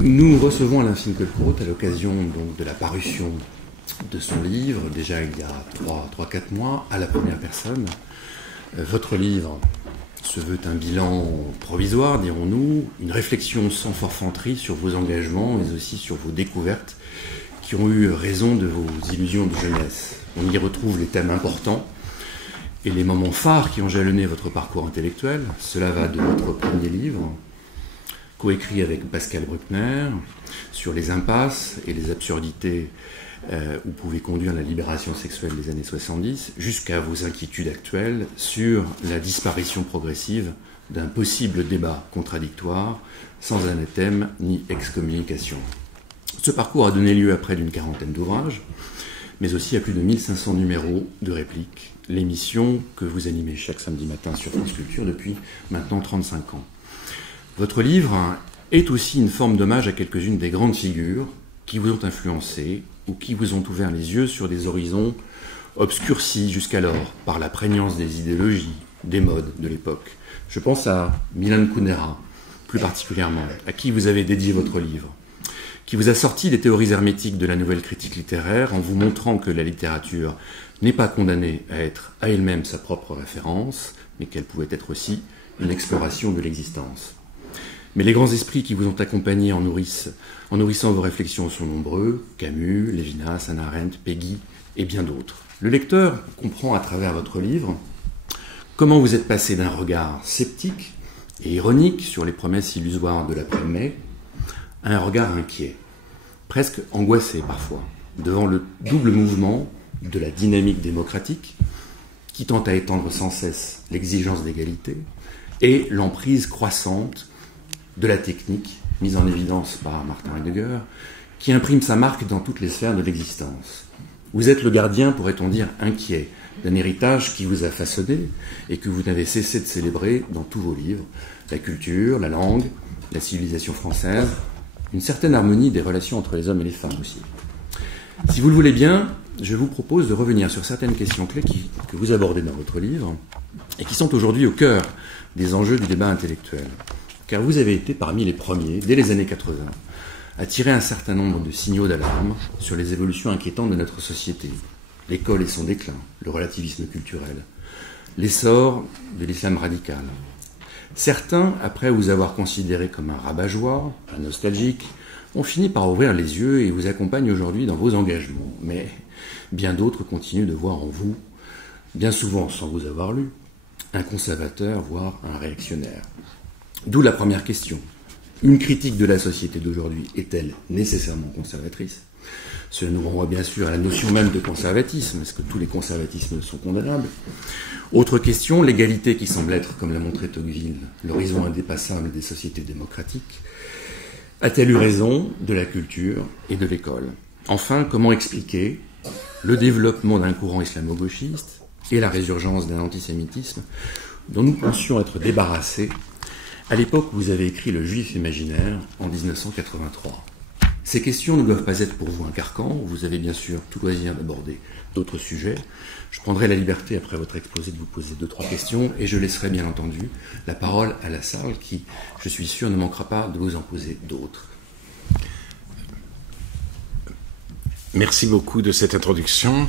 Nous recevons Alain Finkielkraut à l'occasion donc de la parution de son livre, déjà il y a 3-4 mois, à la première personne. Votre livre se veut un bilan provisoire, dirons-nous, une réflexion sans forfanterie sur vos engagements, mais aussi sur vos découvertes qui ont eu raison de vos illusions de jeunesse. On y retrouve les thèmes importants et les moments phares qui ont jalonné votre parcours intellectuel. Cela va de votre premier livre, coécrit avec Pascal Bruckner, sur les impasses et les absurdités où pouvait conduire la libération sexuelle des années 70, jusqu'à vos inquiétudes actuelles sur la disparition progressive d'un possible débat contradictoire, sans anathème ni excommunication. Ce parcours a donné lieu à près d'une quarantaine d'ouvrages, mais aussi à plus de 1500 numéros de répliques, l'émission que vous animez chaque samedi matin sur France Culture depuis maintenant 35 ans. Votre livre est aussi une forme d'hommage à quelques-unes des grandes figures qui vous ont influencé ou qui vous ont ouvert les yeux sur des horizons obscurcis jusqu'alors par la prégnance des idéologies, des modes de l'époque. Je pense à Milan Kundera, plus particulièrement, à qui vous avez dédié votre livre, qui vous a sorti des théories hermétiques de la nouvelle critique littéraire en vous montrant que la littérature n'est pas condamnée à être à elle-même sa propre référence, mais qu'elle pouvait être aussi une exploration de l'existence. Mais les grands esprits qui vous ont accompagné en nourrissant vos réflexions sont nombreux, Camus, Lévinas, Hannah Arendt, Peggy et bien d'autres. Le lecteur comprend à travers votre livre comment vous êtes passé d'un regard sceptique et ironique sur les promesses illusoires de l'après-mai à un regard inquiet, presque angoissé parfois, devant le double mouvement de la dynamique démocratique qui tente à étendre sans cesse l'exigence d'égalité et l'emprise croissante de la technique, mise en évidence par Martin Heidegger, qui imprime sa marque dans toutes les sphères de l'existence. Vous êtes le gardien, pourrait-on dire, inquiet, d'un héritage qui vous a façonné et que vous n'avez cessé de célébrer dans tous vos livres, la culture, la langue, la civilisation française, une certaine harmonie des relations entre les hommes et les femmes aussi. Si vous le voulez bien, je vous propose de revenir sur certaines questions clés que vous abordez dans votre livre et qui sont aujourd'hui au cœur des enjeux du débat intellectuel. Car vous avez été parmi les premiers, dès les années 80, à tirer un certain nombre de signaux d'alarme sur les évolutions inquiétantes de notre société, l'école et son déclin, le relativisme culturel, l'essor de l'islam radical. Certains, après vous avoir considéré comme un rabat-joie, un nostalgique, ont fini par ouvrir les yeux et vous accompagnent aujourd'hui dans vos engagements. Mais bien d'autres continuent de voir en vous, bien souvent sans vous avoir lu, un conservateur, voire un réactionnaire. D'où la première question. Une critique de la société d'aujourd'hui est-elle nécessairement conservatrice ? Cela nous renvoie bien sûr à la notion même de conservatisme. Est-ce que tous les conservatismes sont condamnables ? Autre question, l'égalité qui semble être, comme l'a montré Tocqueville, l'horizon indépassable des sociétés démocratiques, a-t-elle eu raison de la culture et de l'école ? Enfin, comment expliquer le développement d'un courant islamo-gauchiste et la résurgence d'un antisémitisme dont nous pensions être débarrassés à l'époque où vous avez écrit Le Juif imaginaire en 1983. Ces questions ne doivent pas être pour vous un carcan. Vous avez bien sûr tout loisir d'aborder d'autres sujets. Je prendrai la liberté, après votre exposé, de vous poser 2-3 questions et je laisserai bien entendu la parole à la salle qui, je suis sûr, ne manquera pas de vous en poser d'autres. Merci beaucoup de cette introduction.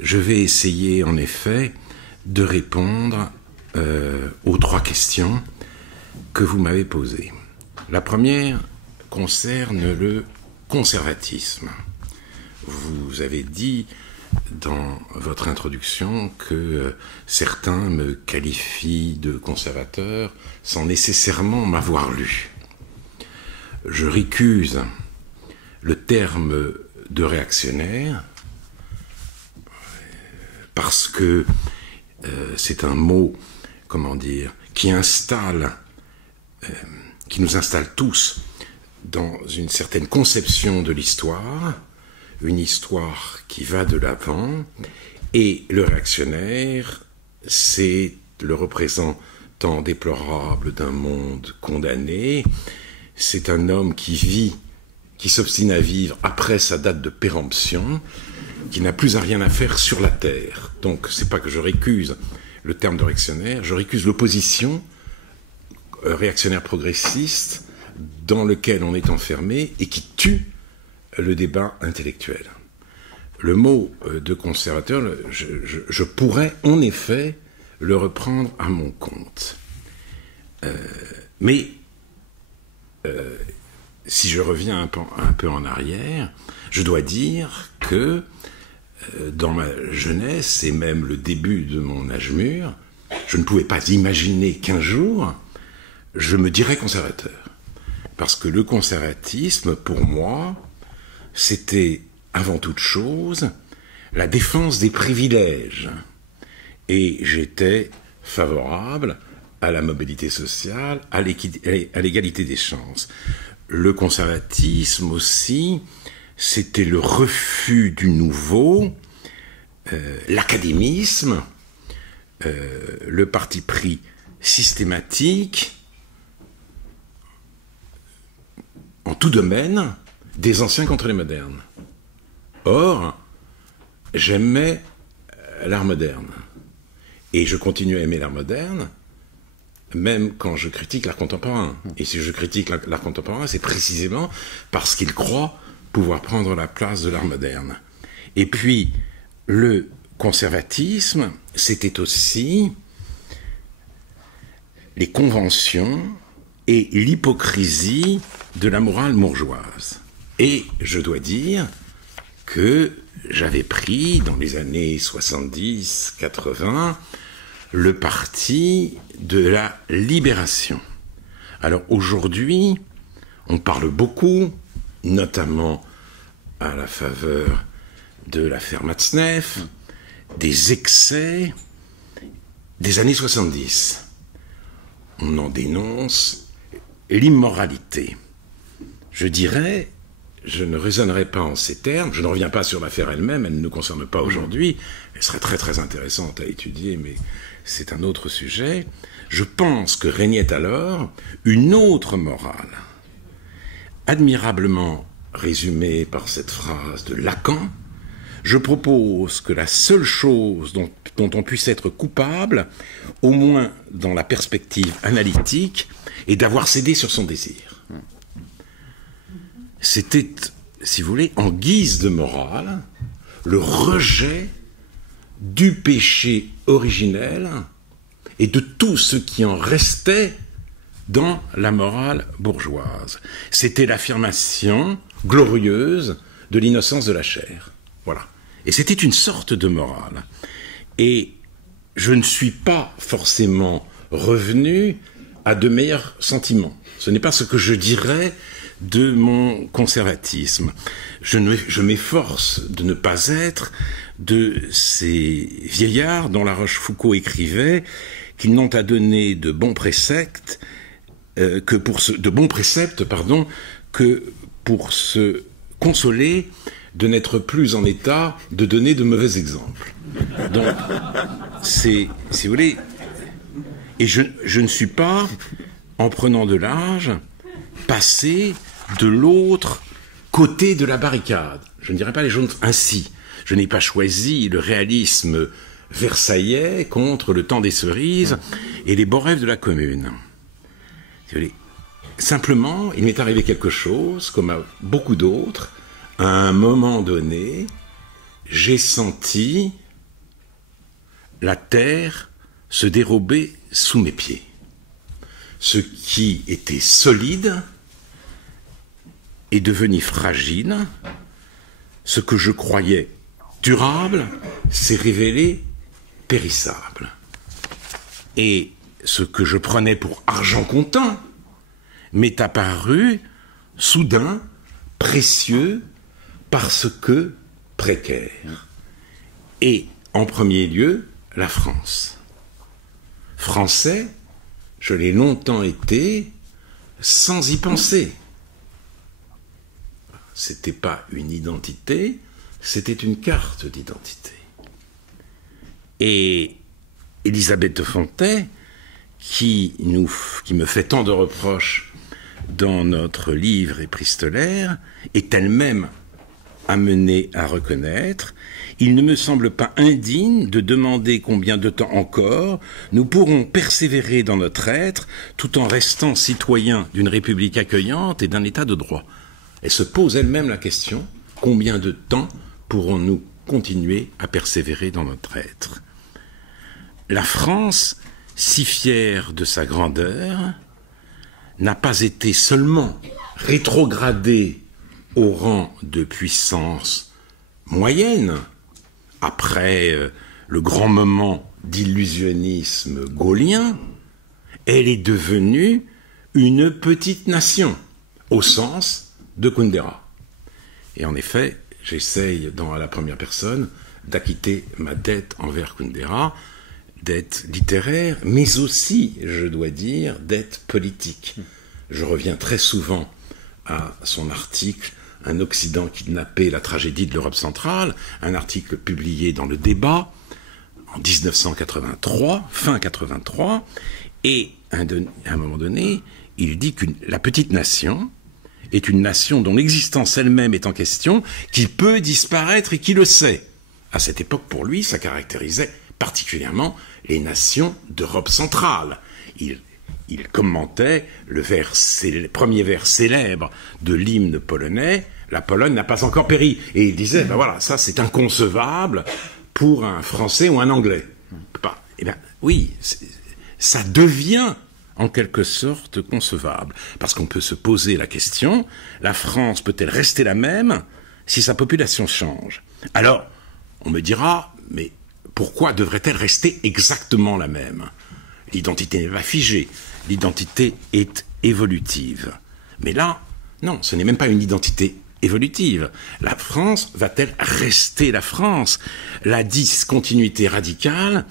Je vais essayer, en effet, de répondre aux 3 questions que vous m'avez posées. La première concerne le conservatisme. Vous avez dit dans votre introduction que certains me qualifient de conservateur sans nécessairement m'avoir lu. Je récuse le terme de réactionnaire parce que c'est un mot, qui nous installe tous dans une certaine conception de l'histoire, une histoire qui va de l'avant, et le réactionnaire, c'est le représentant déplorable d'un monde condamné, c'est un homme qui s'obstine à vivre après sa date de péremption, qui n'a plus à rien à faire sur la terre. Donc, c'est pas que je récuse le terme de réactionnaire, je récuse l'opposition réactionnaire progressiste dans lequel on est enfermé et qui tue le débat intellectuel. Le mot de conservateur, je pourrais en effet le reprendre à mon compte. Mais si je reviens un peu en arrière, je dois dire que dans ma jeunesse et même le début de mon âge mûr, je ne pouvais pas imaginer qu'un jour je me dirais conservateur. Parce que le conservatisme, pour moi, c'était avant toute chose la défense des privilèges. Et j'étais favorable à la mobilité sociale, à l'égalité des chances. Le conservatisme aussi, c'était le refus du nouveau, l'académisme, le parti pris systématique, en tout domaine, des anciens contre les modernes. Or, j'aimais l'art moderne. Et je continue à aimer l'art moderne, même quand je critique l'art contemporain. Et si je critique l'art contemporain, c'est précisément parce qu'il croit pouvoir prendre la place de l'art moderne. Et puis, le conservatisme, c'était aussi les conventions et l'hypocrisie de la morale bourgeoise. Et je dois dire que j'avais pris, dans les années 70-80, le parti de la libération. Alors aujourd'hui, on parle beaucoup, notamment à la faveur de l'affaire Matzneff, des excès des années 70. On en dénonce l'immoralité. Je dirais, je ne raisonnerai pas en ces termes, je ne reviens pas sur l'affaire elle-même, elle ne nous concerne pas aujourd'hui, elle serait très très intéressante à étudier, mais c'est un autre sujet. Je pense que régnait alors une autre morale, admirablement résumée par cette phrase de Lacan. Je propose que la seule chose dont on puisse être coupable, au moins dans la perspective analytique, est d'avoir cédé sur son désir. C'était, si vous voulez, en guise de morale, le rejet du péché originel et de tout ce qui en restait dans la morale bourgeoise. C'était l'affirmation glorieuse de l'innocence de la chair. Voilà. Et c'était une sorte de morale. Et je ne suis pas forcément revenu à de meilleurs sentiments. Ce n'est pas ce que je dirais de mon conservatisme. Je m'efforce de ne pas être de ces vieillards dont La Rochefoucauld écrivait qu'ils n'ont à donner de bons préceptes que pour se consoler de n'être plus en état de donner de mauvais exemples. Donc, si vous voulez, et je ne suis pas, en prenant de l'âge, passé de l'autre côté de la barricade. Je ne dirais pas les choses ainsi. Je n'ai pas choisi le réalisme versaillais contre le temps des cerises et les beaux rêves de la Commune. Si vous voulez, simplement, il m'est arrivé quelque chose, comme à beaucoup d'autres. À un moment donné, j'ai senti la terre se dérober sous mes pieds. Ce qui était solide est devenu fragile. Ce que je croyais durable s'est révélé périssable. Et ce que je prenais pour argent comptant m'est apparu soudain précieux parce que précaire. Et en premier lieu, la France. Français, je l'ai longtemps été sans y penser. C'était pas une identité, c'était une carte d'identité. Et Élisabeth de Fontenay, qui me fait tant de reproches dans notre livre épistolaire, est elle-même amenés à reconnaître, il ne me semble pas indigne de demander combien de temps encore nous pourrons persévérer dans notre être tout en restant citoyens d'une République accueillante et d'un État de droit. Elle se pose elle-même la question, combien de temps pourrons-nous continuer à persévérer dans notre être? La France, si fière de sa grandeur, n'a pas été seulement rétrogradée au rang de puissance moyenne, après le grand moment d'illusionnisme gaullien, elle est devenue une petite nation, au sens de Kundera. Et en effet, j'essaye, à la première personne, d'acquitter ma dette envers Kundera, dette littéraire, mais aussi, je dois dire, dette politique. Je reviens très souvent à son article « Un Occident kidnappé, la tragédie de l'Europe centrale », un article publié dans Le Débat en 1983, fin 83, et à un moment donné, il dit que la petite nation est une nation dont l'existence elle-même est en question, qui peut disparaître et qui le sait. À cette époque, pour lui, ça caractérisait particulièrement les nations d'Europe centrale. Il commentait le premier vers célèbre de l'hymne polonais, « La Pologne n'a pas encore péri ». Et il disait, ben voilà, ça c'est inconcevable pour un Français ou un Anglais. Eh bien, oui, ça devient en quelque sorte concevable. Parce qu'on peut se poser la question, la France peut-elle rester la même si sa population change? Alors, on me dira, mais pourquoi devrait-elle rester exactement la même? L'identité n'est pas figée, l'identité est évolutive. Mais là, non, ce n'est même pas une identité évolutive. La France va-t-elle rester la France? La discontinuité radicale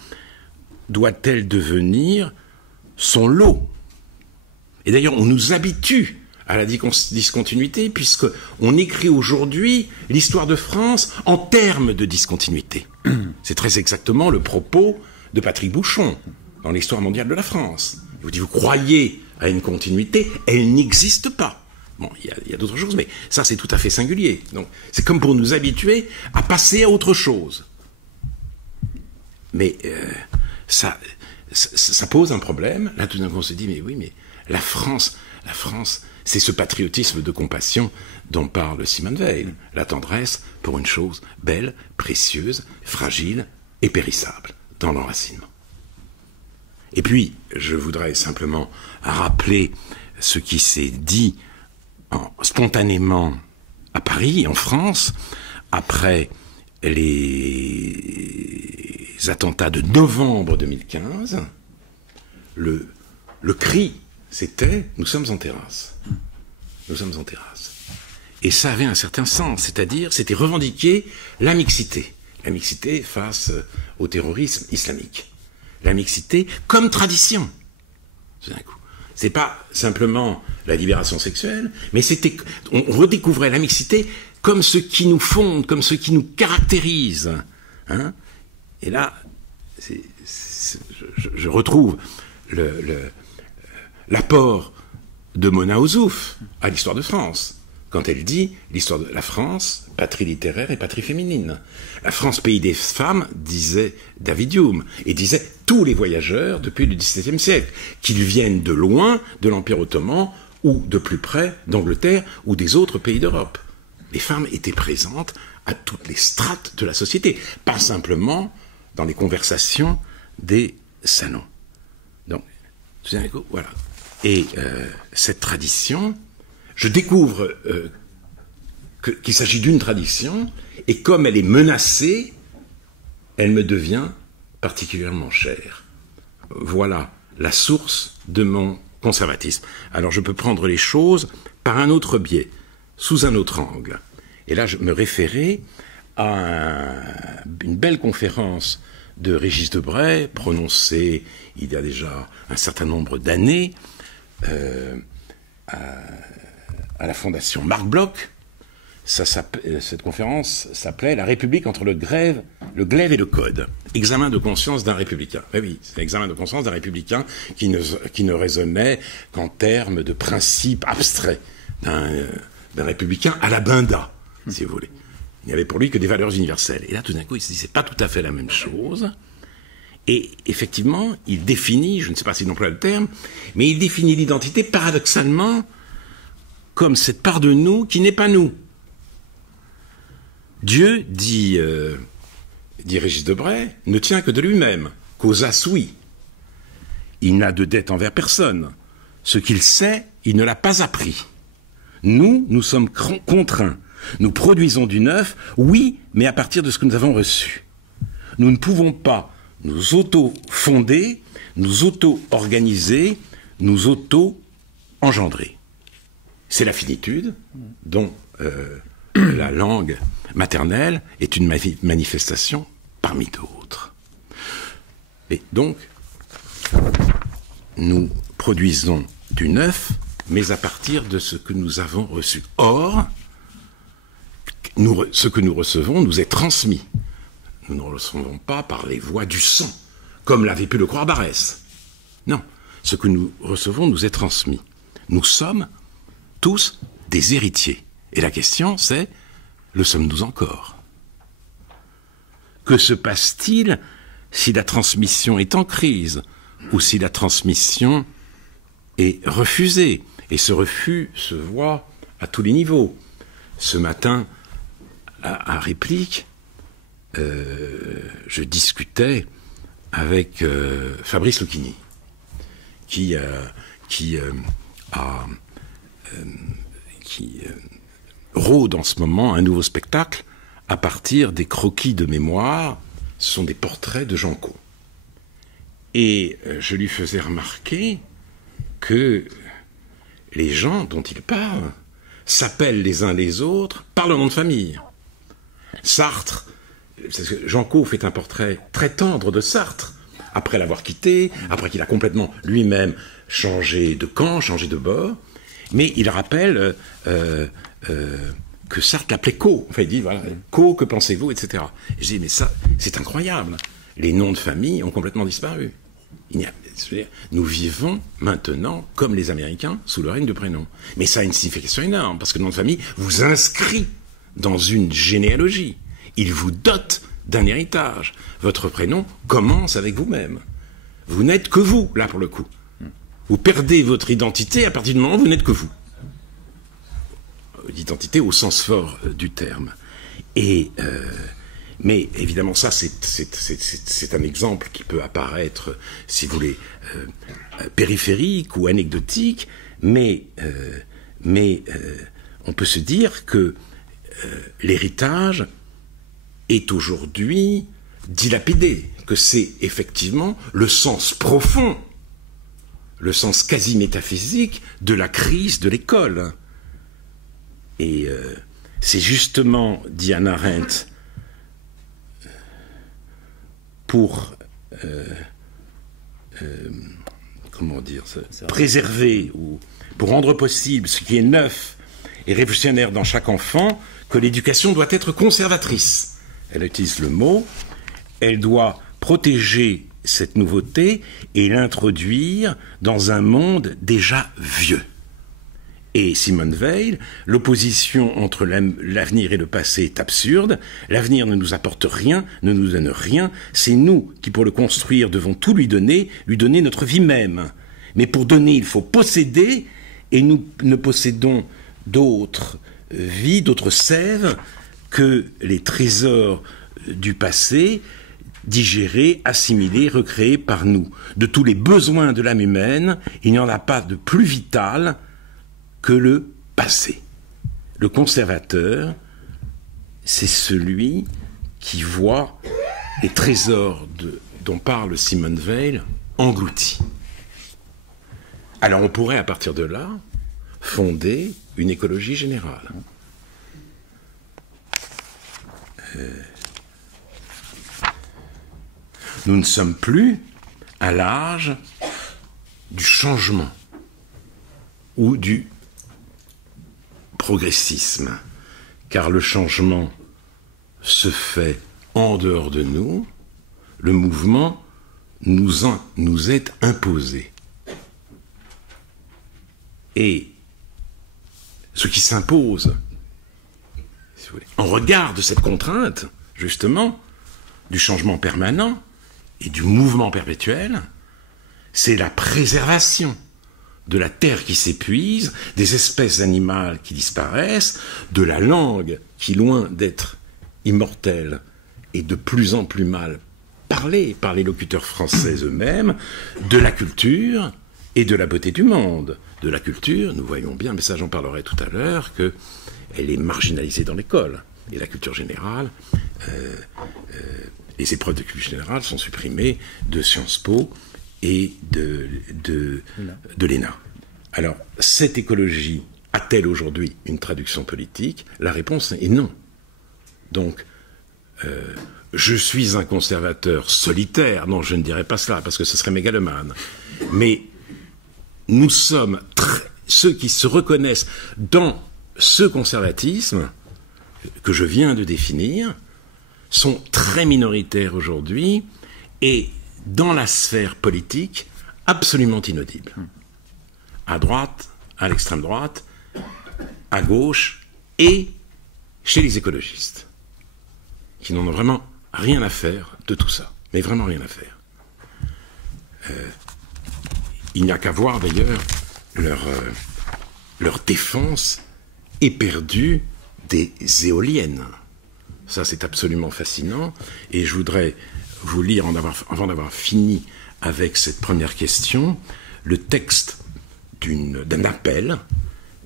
doit-elle devenir son lot? Et d'ailleurs, on nous habitue à la discontinuité, puisqu'on écrit aujourd'hui l'histoire de France en termes de discontinuité. C'est très exactement le propos de Patrick Bouchon dans l'histoire mondiale de la France. Il vous dit, vous croyez à une continuité, elle n'existe pas. Bon, il y a d'autres choses, mais ça c'est tout à fait singulier. Donc, c'est comme pour nous habituer à passer à autre chose. Mais ça pose un problème. Là, tout d'un coup, on se dit, mais oui, mais la France, c'est ce patriotisme de compassion dont parle Simone Veil. La tendresse pour une chose belle, précieuse, fragile et périssable, dans l'enracinement. Et puis, je voudrais simplement rappeler ce qui s'est dit spontanément à Paris, en France, après les attentats de novembre 2015. Le cri, c'était « Nous sommes en terrasse ». Nous sommes en terrasse. Et ça avait un certain sens, c'est-à-dire, c'était revendiquer la mixité. La mixité face au terrorisme islamique. La mixité comme tradition. D'un coup. C'est pas simplement la libération sexuelle, mais on redécouvrait la mixité comme ce qui nous fonde, comme ce qui nous caractérise. Hein? Et là, je retrouve l'apport de Mona Ozouf à l'histoire de France, quand elle dit l'histoire de la France, patrie littéraire et patrie féminine. La France, pays des femmes, disait David Hume, et disait tous les voyageurs depuis le XVIIe siècle, qu'ils viennent de loin de l'Empire ottoman ou de plus près d'Angleterre ou des autres pays d'Europe. Les femmes étaient présentes à toutes les strates de la société, pas simplement dans les conversations des salons. Donc, tout d'un coup, voilà. Et cette tradition, je découvre qu'il s'agit d'une tradition, et comme elle est menacée, elle me devient particulièrement chère. Voilà la source de mon conservatisme. Alors je peux prendre les choses par un autre biais, sous un autre angle. Et là, je me référais à une belle conférence de Régis Debray, prononcée il y a déjà un certain nombre d'années, à la fondation Marc Bloch. Cette conférence s'appelait « La République entre le glaive et le code ». Examen de conscience d'un républicain. Oui, c'est l'examen de conscience d'un républicain qui ne raisonnait qu'en termes de principes abstraits d'un républicain à la Benda, si vous voulez. Il n'y avait pour lui que des valeurs universelles. Et là, tout d'un coup, il se dit, c'est pas tout à fait la même chose. Et effectivement, il définit, je ne sais pas s'il emploie le terme, mais il définit l'identité paradoxalement comme cette part de nous qui n'est pas nous. Dieu, dit Régis Debray, ne tient que de lui-même, causa sui. Il n'a de dette envers personne. Ce qu'il sait, il ne l'a pas appris. Nous sommes contraints. Nous produisons du neuf, oui, mais à partir de ce que nous avons reçu. Nous ne pouvons pas nous auto-fonder, nous auto-organiser, nous auto-engendrer. C'est la finitude dont la langue maternelle est une manifestation parmi d'autres. Et donc, nous produisons du neuf, mais à partir de ce que nous avons reçu. Or, ce que nous recevons nous est transmis. Nous ne recevons pas par les voies du sang, comme l'avait pu le croire Barès. Non, ce que nous recevons nous est transmis. Nous sommes tous des héritiers. Et la question, c'est, le sommes-nous encore? Que se passe-t-il si la transmission est en crise, ou si la transmission est refusée? Et ce refus se voit à tous les niveaux. Ce matin, à Réplique, je discutais avec Fabrice Lucchini, qui rôde en ce moment un nouveau spectacle à partir des croquis de mémoire. Ce sont des portraits de Jean Cau. Et je lui faisais remarquer que les gens dont il parle s'appellent les uns les autres par leur nom de famille. Sartre, Jean Cau fait un portrait très tendre de Sartre, après l'avoir quitté, après qu'il a complètement lui-même changé de camp, changé de bord, mais il rappelle que Sartre l'appelait Cau. Enfin, il dit, voilà, Cau, que pensez-vous, etc. Et je dis, mais ça, c'est incroyable. Les noms de famille ont complètement disparu. Nous vivons maintenant, comme les Américains, sous le règne de prénoms. Mais ça a une signification énorme, parce que le nom de famille vous inscrit dans une généalogie. Il vous dote d'un héritage. Votre prénom commence avec vous-même. Vous n'êtes que vous, là, pour le coup. Vous perdez votre identité à partir du moment où vous n'êtes que vous. L'identité au sens fort du terme. Mais évidemment, ça, c'est un exemple qui peut apparaître, si vous voulez, périphérique ou anecdotique, mais on peut se dire que l'héritage est aujourd'hui dilapidé, que c'est effectivement le sens profond, le sens quasi métaphysique de la crise de l'école. Et c'est justement, dit Hannah Arendt, pour comment dire ça, préserver ou pour rendre possible ce qui est neuf et révolutionnaire dans chaque enfant, que l'éducation doit être conservatrice. Elle utilise le mot, elle doit protéger cette nouveauté et l'introduire dans un monde déjà vieux. Et Simone Weil, l'opposition entre l'avenir et le passé est absurde. L'avenir ne nous apporte rien, ne nous donne rien. C'est nous qui, pour le construire, devons tout lui donner notre vie même. Mais pour donner, il faut posséder, et nous ne possédons d'autres vies, d'autres sèves que les trésors du passé, digérés, assimilés, recréés par nous. De tous les besoins de l'âme humaine, il n'y en a pas de plus vital que le passé. Le conservateur, c'est celui qui voit les trésors dont parle Simone Weil engloutis. Alors on pourrait, à partir de là, fonder une écologie générale. Nous ne sommes plus à l'âge du changement ou du progressisme, car le changement se fait en dehors de nous, le mouvement nous est imposé. Et ce qui s'impose, si vous voulez. En regard de cette contrainte, justement, du changement permanent et du mouvement perpétuel, c'est la préservation de la terre qui s'épuise, des espèces animales qui disparaissent, de la langue qui, loin d'être immortelle, est de plus en plus mal parlée par les locuteurs français eux-mêmes, de la culture et de la beauté du monde. De la culture, nous voyons bien, mais ça j'en parlerai tout à l'heure, qu'elle est marginalisée dans l'école. Et la culture générale, les épreuves de culture générale sont supprimées de Sciences Po et de l'ENA. Alors, cette écologie a-t-elle aujourd'hui une traduction politique? La réponse est non. Donc, je suis un conservateur solitaire. Non, je ne dirais pas cela, parce que ce serait mégalomane. Mais nous sommes ceux qui se reconnaissent dans ce conservatisme que je viens de définir, sont très minoritaires aujourd'hui, et dans la sphère politique, absolument inaudible. À droite, à l'extrême droite, à gauche, et chez les écologistes, qui n'en ont vraiment rien à faire de tout ça, mais vraiment rien à faire. Il n'y a qu'à voir d'ailleurs leur défense éperdue des éoliennes. Ça, c'est absolument fascinant, et je voudrais vous lire, avant d'avoir fini avec cette première question, le texte d'un appel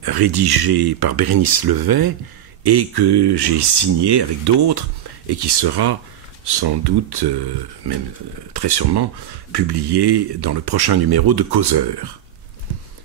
rédigé par Bérénice Levet et que j'ai signé avec d'autres et qui sera sans doute, même très sûrement, publié dans le prochain numéro de Causeur.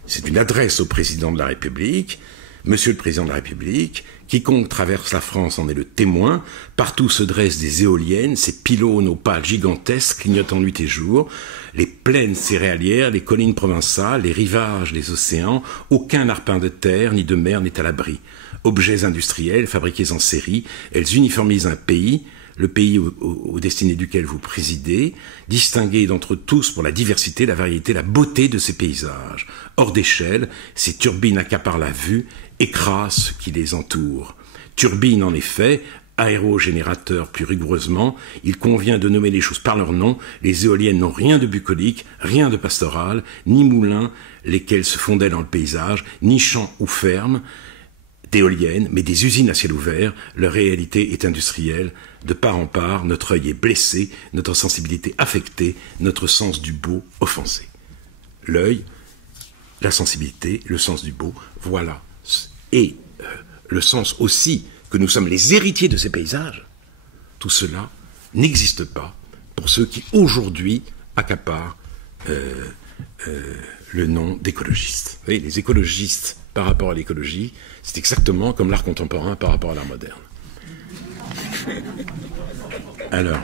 C'est une adresse au président de la République. Monsieur le Président de la République, quiconque traverse la France en est le témoin. Partout se dressent des éoliennes, ces pylônes aux pales gigantesques clignotant nuit et jour. Les plaines céréalières, les collines provençales, les rivages, les océans, aucun arpin de terre ni de mer n'est à l'abri. Objets industriels fabriqués en série, elles uniformisent un pays, le pays aux destinées duquel vous présidez, distingué d'entre tous pour la diversité, la variété, la beauté de ces paysages. Hors d'échelle, ces turbines accaparent la vue, écrasent ce qui les entoure. Turbines, en effet, aérogénérateurs plus rigoureusement, il convient de nommer les choses par leur nom. Les éoliennes n'ont rien de bucolique, rien de pastoral, ni moulins, lesquels se fondaient dans le paysage, ni champs ou fermes d'éoliennes, mais des usines à ciel ouvert. Leur réalité est industrielle. De part en part, notre œil est blessé, notre sensibilité affectée, notre sens du beau offensé. L'œil, la sensibilité, le sens du beau, voilà. Et le sens aussi que nous sommes les héritiers de ces paysages, tout cela n'existe pas pour ceux qui aujourd'hui accaparent le nom d'écologistes. Vous voyez, les écologistes par rapport à l'écologie, c'est exactement comme l'art contemporain par rapport à l'art moderne. Alors,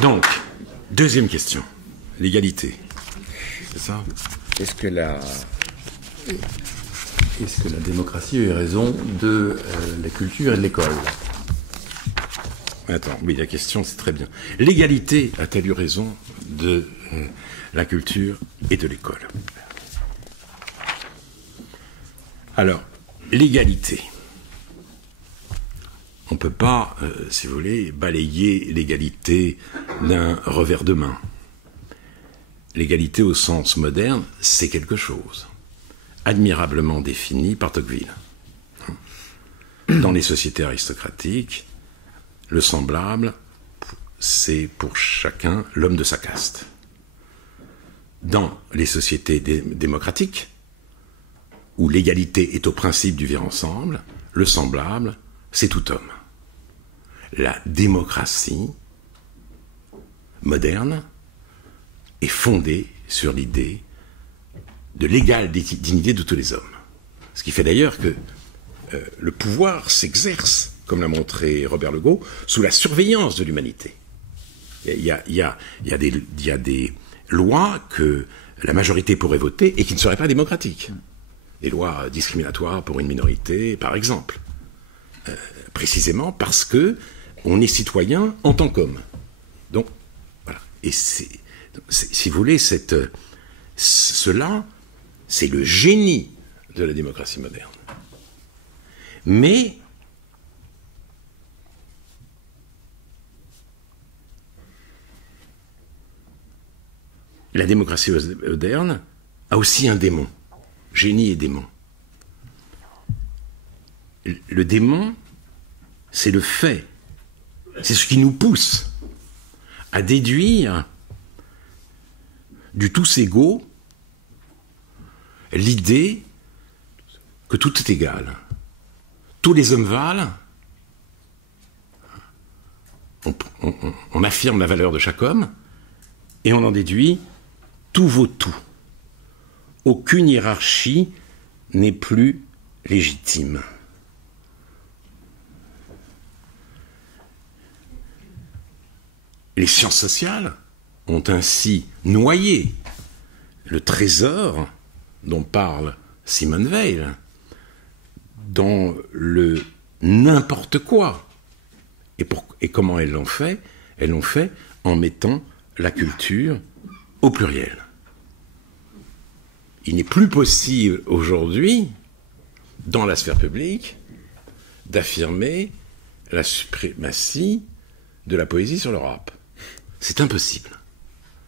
donc, deuxième question, l'égalité. C'est ça? Est-ce que la démocratie a eu raison de la culture et de l'école? Attends, oui, la question, c'est très bien. L'égalité a-t-elle eu raison de la culture et de l'école? Alors, l'égalité. On ne peut pas, si vous voulez, balayer l'égalité d'un revers de main. L'égalité au sens moderne, c'est quelque chose, admirablement défini par Tocqueville. Dans les sociétés aristocratiques, le semblable, c'est pour chacun l'homme de sa caste. Dans les sociétés démocratiques, où l'égalité est au principe du vivre ensemble, le semblable, c'est tout homme. La démocratie moderne est fondée sur l'idée de l'égale dignité de tous les hommes. Ce qui fait d'ailleurs que le pouvoir s'exerce, comme l'a montré Robert Legault, sous la surveillance de l'humanité. Il y a des lois que la majorité pourrait voter et qui ne seraient pas démocratiques. Des lois discriminatoires pour une minorité, par exemple. Précisément parce que on est citoyen en tant qu'homme. Donc, voilà. Et si vous voulez, cela, c'est le génie de la démocratie moderne. Mais la démocratie moderne a aussi un démon, génie et démon. Le démon, c'est le fait, c'est ce qui nous pousse à déduire du tous égaux l'idée que tout est égal. Tous les hommes valent. On affirme la valeur de chaque homme et on en déduit tout vaut tout. Aucune hiérarchie n'est plus légitime. Les sciences sociales ont ainsi noyé le trésor dont parle Simone Weil dans le n'importe quoi. Et comment elles l'ont fait? Elles l'ont fait en mettant la culture au pluriel. Il n'est plus possible aujourd'hui, dans la sphère publique, d'affirmer la suprématie de la poésie sur le rap. C'est impossible.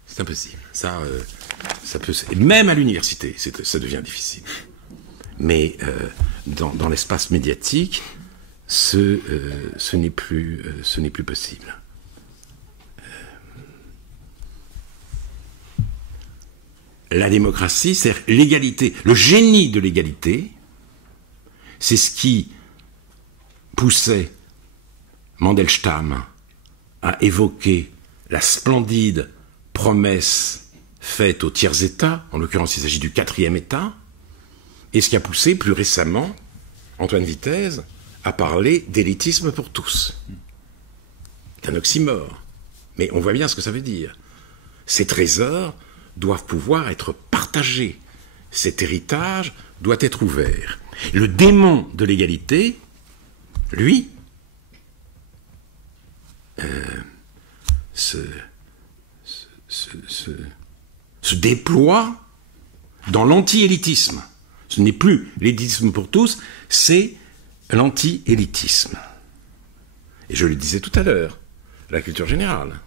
C'est impossible. Ça peut, même à l'université, ça devient difficile. Mais dans l'espace médiatique, ce n'est plus possible. La démocratie, c'est l'égalité. Le génie de l'égalité, c'est ce qui poussait Mandelstam à évoquer la splendide promesse faite aux tiers États, en l'occurrence il s'agit du 4e État, et ce qui a poussé plus récemment Antoine Vitez à parler d'élitisme pour tous. C'est un oxymore, mais on voit bien ce que ça veut dire. Ces trésors doivent pouvoir être partagés. Cet héritage doit être ouvert. Le démon de l'égalité, lui, se déploie dans l'anti-élitisme. Ce n'est plus l'élitisme pour tous, c'est l'anti-élitisme. Et je le disais tout à l'heure, la culture générale.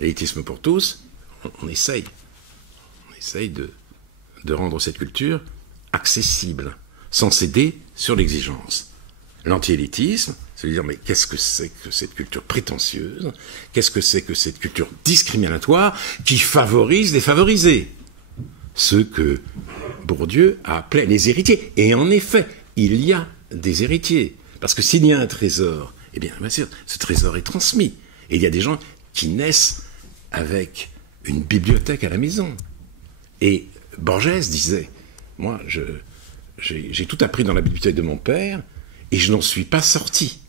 L'élitisme pour tous, on essaye de rendre cette culture accessible, sans céder sur l'exigence. L'anti-élitisme, c'est de dire, mais qu'est-ce que c'est que cette culture prétentieuse? Qu'est-ce que c'est que cette culture discriminatoire qui favorise les favorisés? Ceux que Bourdieu a appelés les héritiers. Et en effet, il y a des héritiers. Parce que s'il y a un trésor, eh bien sûr, ce trésor est transmis. Et il y a des gens qui naissent avec une bibliothèque à la maison. Et Borges disait, moi, j'ai tout appris dans la bibliothèque de mon père, et je n'en suis pas sorti.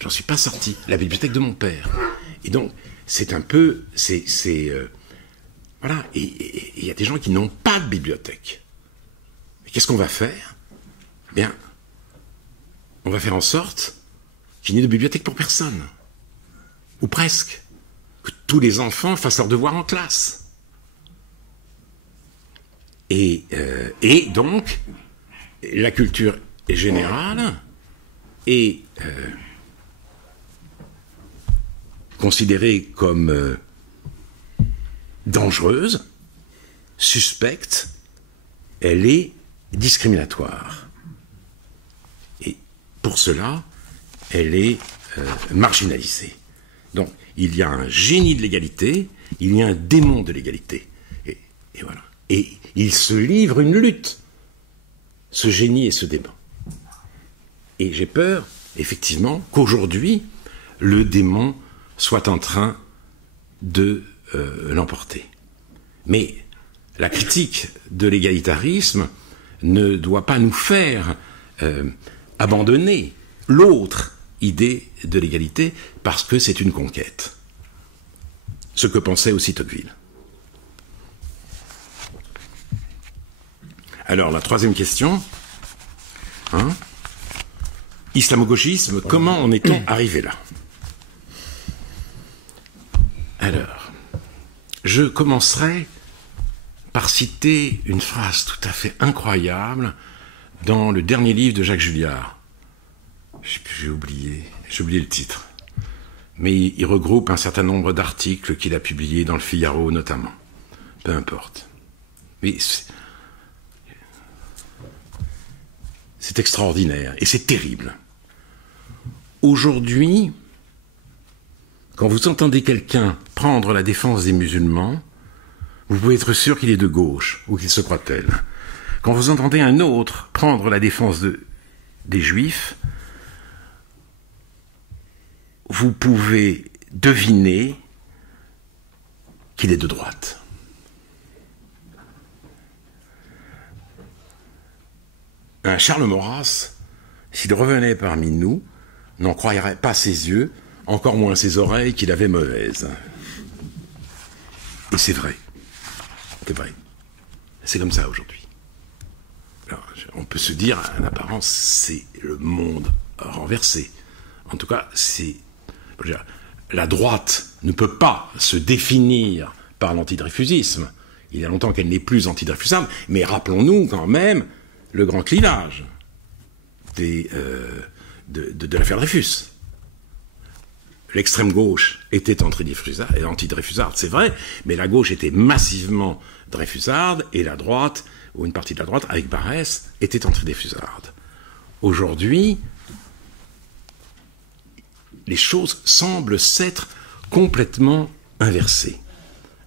J'en suis pas sorti. La bibliothèque de mon père. Et donc, c'est un peu... voilà. Et il y a des gens qui n'ont pas de bibliothèque. Et qu'est-ce qu'on va faire? Eh bien, on va faire en sorte qu'il n'y ait de bibliothèque pour personne. Ou presque. Que tous les enfants fassent leurs devoirs en classe. Et donc, la culture générale est considérée comme dangereuse, suspecte, elle est discriminatoire. Et pour cela, elle est marginalisée. Donc, il y a un génie de l'égalité, il y a un démon de l'égalité. Et voilà. Et il se livre une lutte, ce génie et ce démon. Et j'ai peur, effectivement, qu'aujourd'hui, le démon soit en train de l'emporter. Mais la critique de l'égalitarisme ne doit pas nous faire abandonner l'autre idée de l'égalité parce que c'est une conquête. Ce que pensait aussi Tocqueville. Alors, la troisième question. Islamo-gauchisme, comment en est-on arrivé là? Alors, je commencerai par citer une phrase tout à fait incroyable dans le dernier livre de Jacques Julliard, J'ai oublié le titre. Mais il regroupe un certain nombre d'articles qu'il a publiés dans le Figaro notamment. Peu importe. Mais c'est extraordinaire et c'est terrible. Aujourd'hui, quand vous entendez quelqu'un prendre la défense des musulmans, vous pouvez être sûr qu'il est de gauche ou qu'il se croit tel. Quand vous entendez un autre prendre la défense des juifs, vous pouvez deviner qu'il est de droite. Un Charles Maurras, s'il revenait parmi nous, n'en croirait pas ses yeux, encore moins ses oreilles qu'il avait mauvaises. Et c'est vrai. C'est vrai. C'est comme ça aujourd'hui. Alors, on peut se dire, en apparence, c'est le monde renversé. En tout cas, la droite ne peut pas se définir par l'antidreyfusisme. Il y a longtemps qu'elle n'est plus antidreyfusable, mais rappelons-nous quand même le grand clivage de l'affaire Dreyfus. L'extrême gauche était antidreyfusarde, c'est vrai, mais la gauche était massivement dreyfusarde, et la droite, ou une partie de la droite, avec Barrès, était antidreyfusarde. Aujourd'hui, les choses semblent s'être complètement inversées.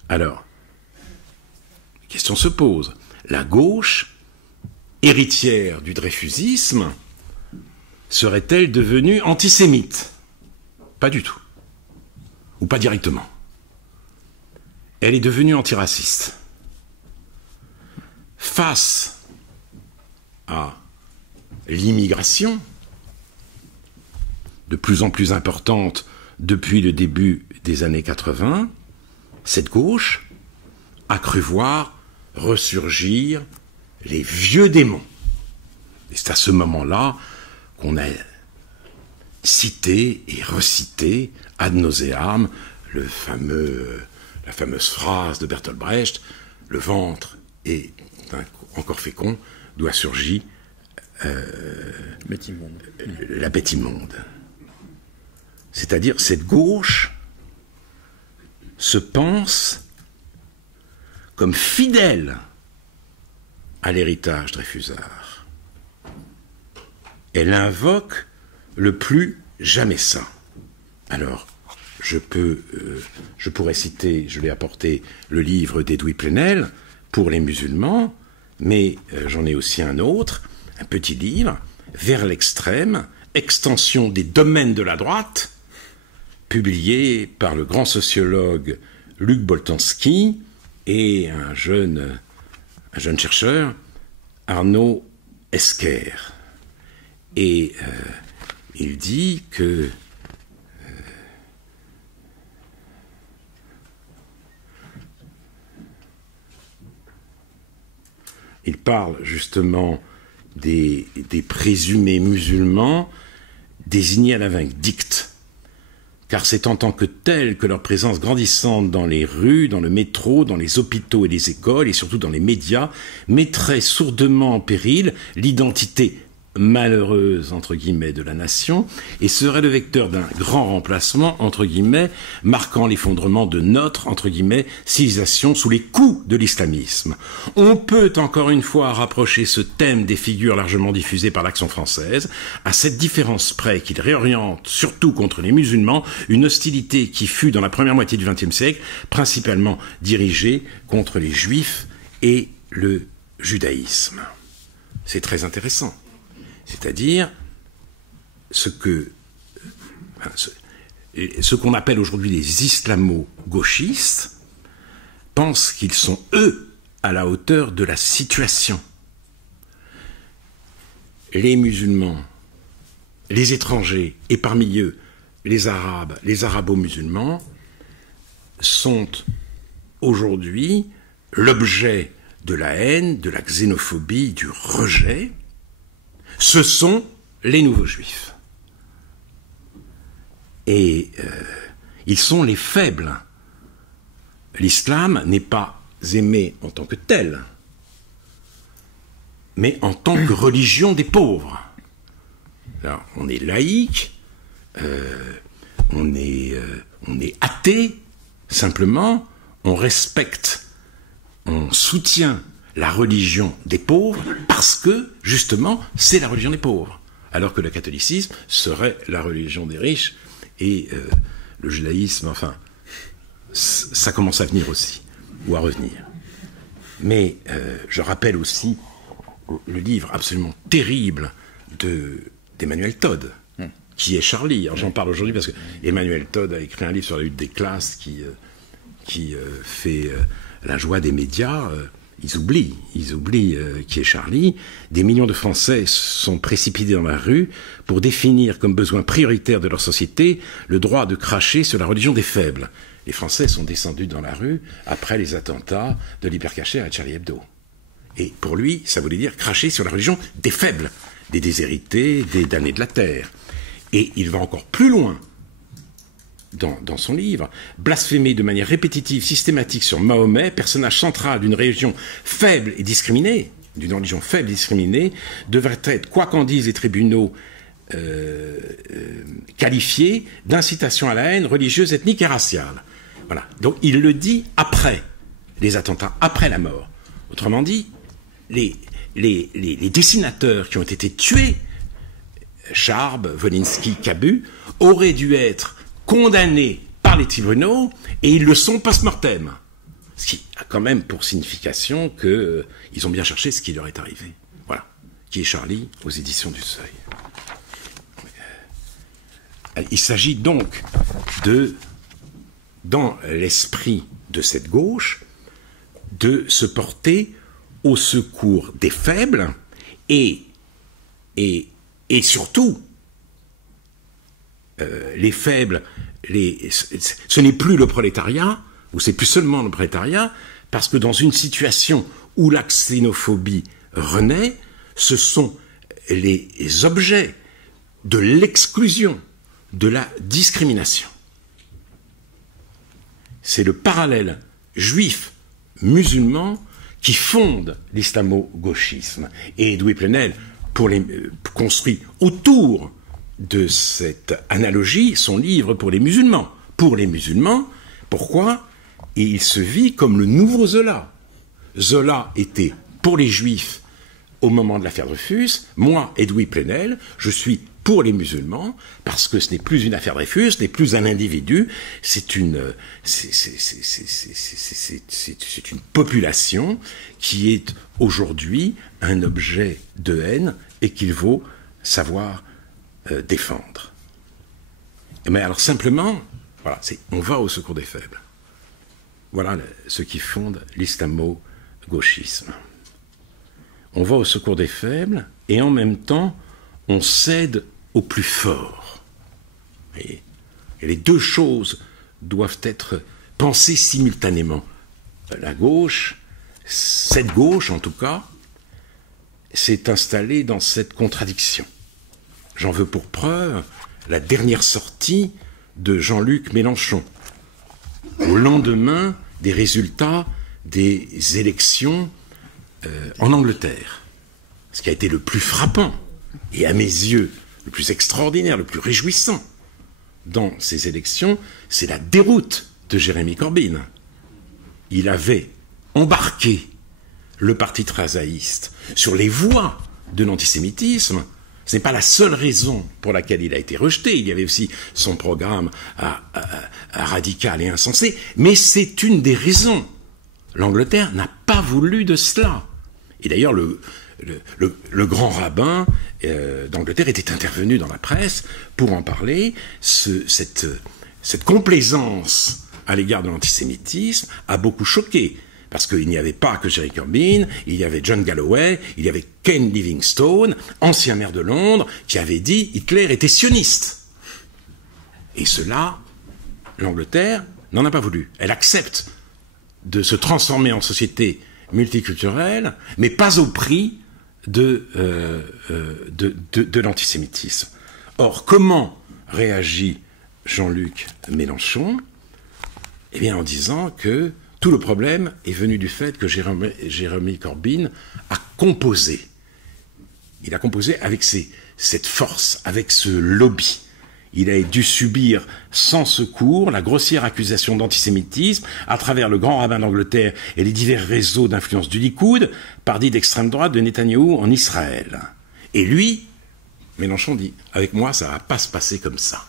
Alors, la question se pose. La gauche, héritière du dreyfusisme, serait-elle devenue antisémite ? Pas du tout. Ou pas directement. Elle est devenue antiraciste. Face à l'immigration, de plus en plus importante depuis le début des années 80, cette gauche a cru voir ressurgir les vieux démons. Et c'est à ce moment-là qu'on a cité et recité ad nauseam la fameuse phrase de Bertolt Brecht, le ventre est encore fécond, doit surgir la bête immonde. C'est-à-dire, cette gauche se pense comme fidèle à l'héritage dreyfusard. Elle invoque le plus jamais ça. Alors, je pourrais citer, je l'ai apporté, le livre d'Edoui Plenel, Pour les musulmans, mais j'en ai aussi un autre, un petit livre, Vers l'extrême, extension des domaines de la droite, publié par le grand sociologue Luc Boltanski et un jeune chercheur, Arnaud Esquer. Et il dit que il parle justement des présumés musulmans désignés à la vindicte, car c'est en tant que tels que leur présence grandissante dans les rues, dans le métro, dans les hôpitaux et les écoles, et surtout dans les médias, mettrait sourdement en péril l'identité malheureuse, entre guillemets, de la nation, et serait le vecteur d'un grand remplacement, entre guillemets, marquant l'effondrement de notre, entre guillemets, civilisation sous les coups de l'islamisme. On peut encore une fois rapprocher ce thème des figures largement diffusées par l'Action française, à cette différence près qu'il réoriente, surtout contre les musulmans, une hostilité qui fut, dans la première moitié du XXe siècle, principalement dirigée contre les juifs et le judaïsme. C'est très intéressant. C'est-à-dire ce qu'on appelle aujourd'hui les islamo-gauchistes pensent qu'ils sont, eux, à la hauteur de la situation. Les musulmans, les étrangers, et parmi eux les arabes, les arabo-musulmans, sont aujourd'hui l'objet de la haine, de la xénophobie, du rejet. Ce sont les nouveaux juifs. Et ils sont les faibles. L'islam n'est pas aimé en tant que tel, mais en tant que religion des pauvres. Alors, on est laïque, on est athée, simplement, on respecte, on soutient la religion des pauvres parce que, justement, c'est la religion des pauvres. Alors que le catholicisme serait la religion des riches et le judaïsme, enfin, ça commence à venir aussi, ou à revenir. Mais je rappelle aussi le livre absolument terrible d'Emmanuel Todd, qui est Charlie. Alors j'en parle aujourd'hui parce que Emmanuel Todd a écrit un livre sur la lutte des classes qui fait la joie des médias. Ils oublient qui est Charlie. Des millions de Français sont précipités dans la rue pour définir comme besoin prioritaire de leur société le droit de cracher sur la religion des faibles. Les Français sont descendus dans la rue après les attentats de l'Hypercacher à Charlie Hebdo. Et pour lui, ça voulait dire cracher sur la religion des faibles, des déshérités, des damnés de la terre. Et il va encore plus loin dans son livre, blasphémer de manière répétitive, systématique sur Mahomet, personnage central d'une religion faible et discriminée, devrait être, quoi qu'en disent les tribunaux, qualifié d'incitation à la haine religieuse, ethnique et raciale. Voilà. Donc il le dit après les attentats, après la mort. Autrement dit, les dessinateurs qui ont été tués, Charb, Wolinski, Cabu, auraient dû être condamnés par les tribunaux et ils le sont post-mortem. Ce qui a quand même pour signification qu'ils ont bien cherché ce qui leur est arrivé. Voilà. Qui est Charlie aux éditions du Seuil. Il s'agit donc dans l'esprit de cette gauche, de se porter au secours des faibles et surtout, les faibles, ce n'est plus le prolétariat, ou c'est plus seulement le prolétariat, parce que dans une situation où la xénophobie renaît, ce sont les objets de l'exclusion, de la discrimination. C'est le parallèle juif-musulman qui fonde l'islamo-gauchisme. Et Edoui Plenel construit autour de cette analogie son livre pour les musulmans. Pour les musulmans, pourquoi? Et il se vit comme le nouveau Zola. Zola était pour les juifs au moment de l'affaire Dreyfus. Moi, Edoui Plenel, je suis pour les musulmans, parce que ce n'est plus une affaire Dreyfus, ce n'est plus un individu, c'est une population qui est aujourd'hui un objet de haine et qu'il faut savoir défendre. Mais alors simplement, voilà, on va au secours des faibles. Voilà ce qui fonde l'islamo-gauchisme. On va au secours des faibles et en même temps, on cède au plus fort. Et les deux choses doivent être pensées simultanément. La gauche, cette gauche en tout cas, s'est installée dans cette contradiction. J'en veux pour preuve la dernière sortie de Jean-Luc Mélenchon, au lendemain des résultats des élections en Angleterre. Ce qui a été le plus frappant, et à mes yeux, le plus extraordinaire, le plus réjouissant dans ces élections, c'est la déroute de Jérémy Corbyn. Il avait embarqué le parti trazaïste sur les voies de l'antisémitisme. Ce n'est pas la seule raison pour laquelle il a été rejeté. Il y avait aussi son programme radical et insensé. Mais c'est une des raisons. L'Angleterre n'a pas voulu de cela. Et d'ailleurs, le grand rabbin d'Angleterre était intervenu dans la presse pour en parler. Cette complaisance à l'égard de l'antisémitisme a beaucoup choqué. Parce qu'il n'y avait pas que Jerry Corbyn, il y avait John Galloway, il y avait Ken Livingstone, ancien maire de Londres, qui avait dit Hitler était sioniste. Et cela, l'Angleterre n'en a pas voulu. Elle accepte de se transformer en société multiculturelle, mais pas au prix de l'antisémitisme. Or, comment réagit Jean-Luc Mélenchon? Eh bien, en disant que tout le problème est venu du fait que Jérémy Corbyn a composé. Il a composé avec ses cette force, avec ce lobby. Il a dû subir sans secours la grossière accusation d'antisémitisme à travers le grand rabbin d'Angleterre et les divers réseaux d'influence du Likoud, parti d'extrême droite de Netanyahou en Israël. Et lui, Mélenchon dit, avec moi ça va pas se passer comme ça.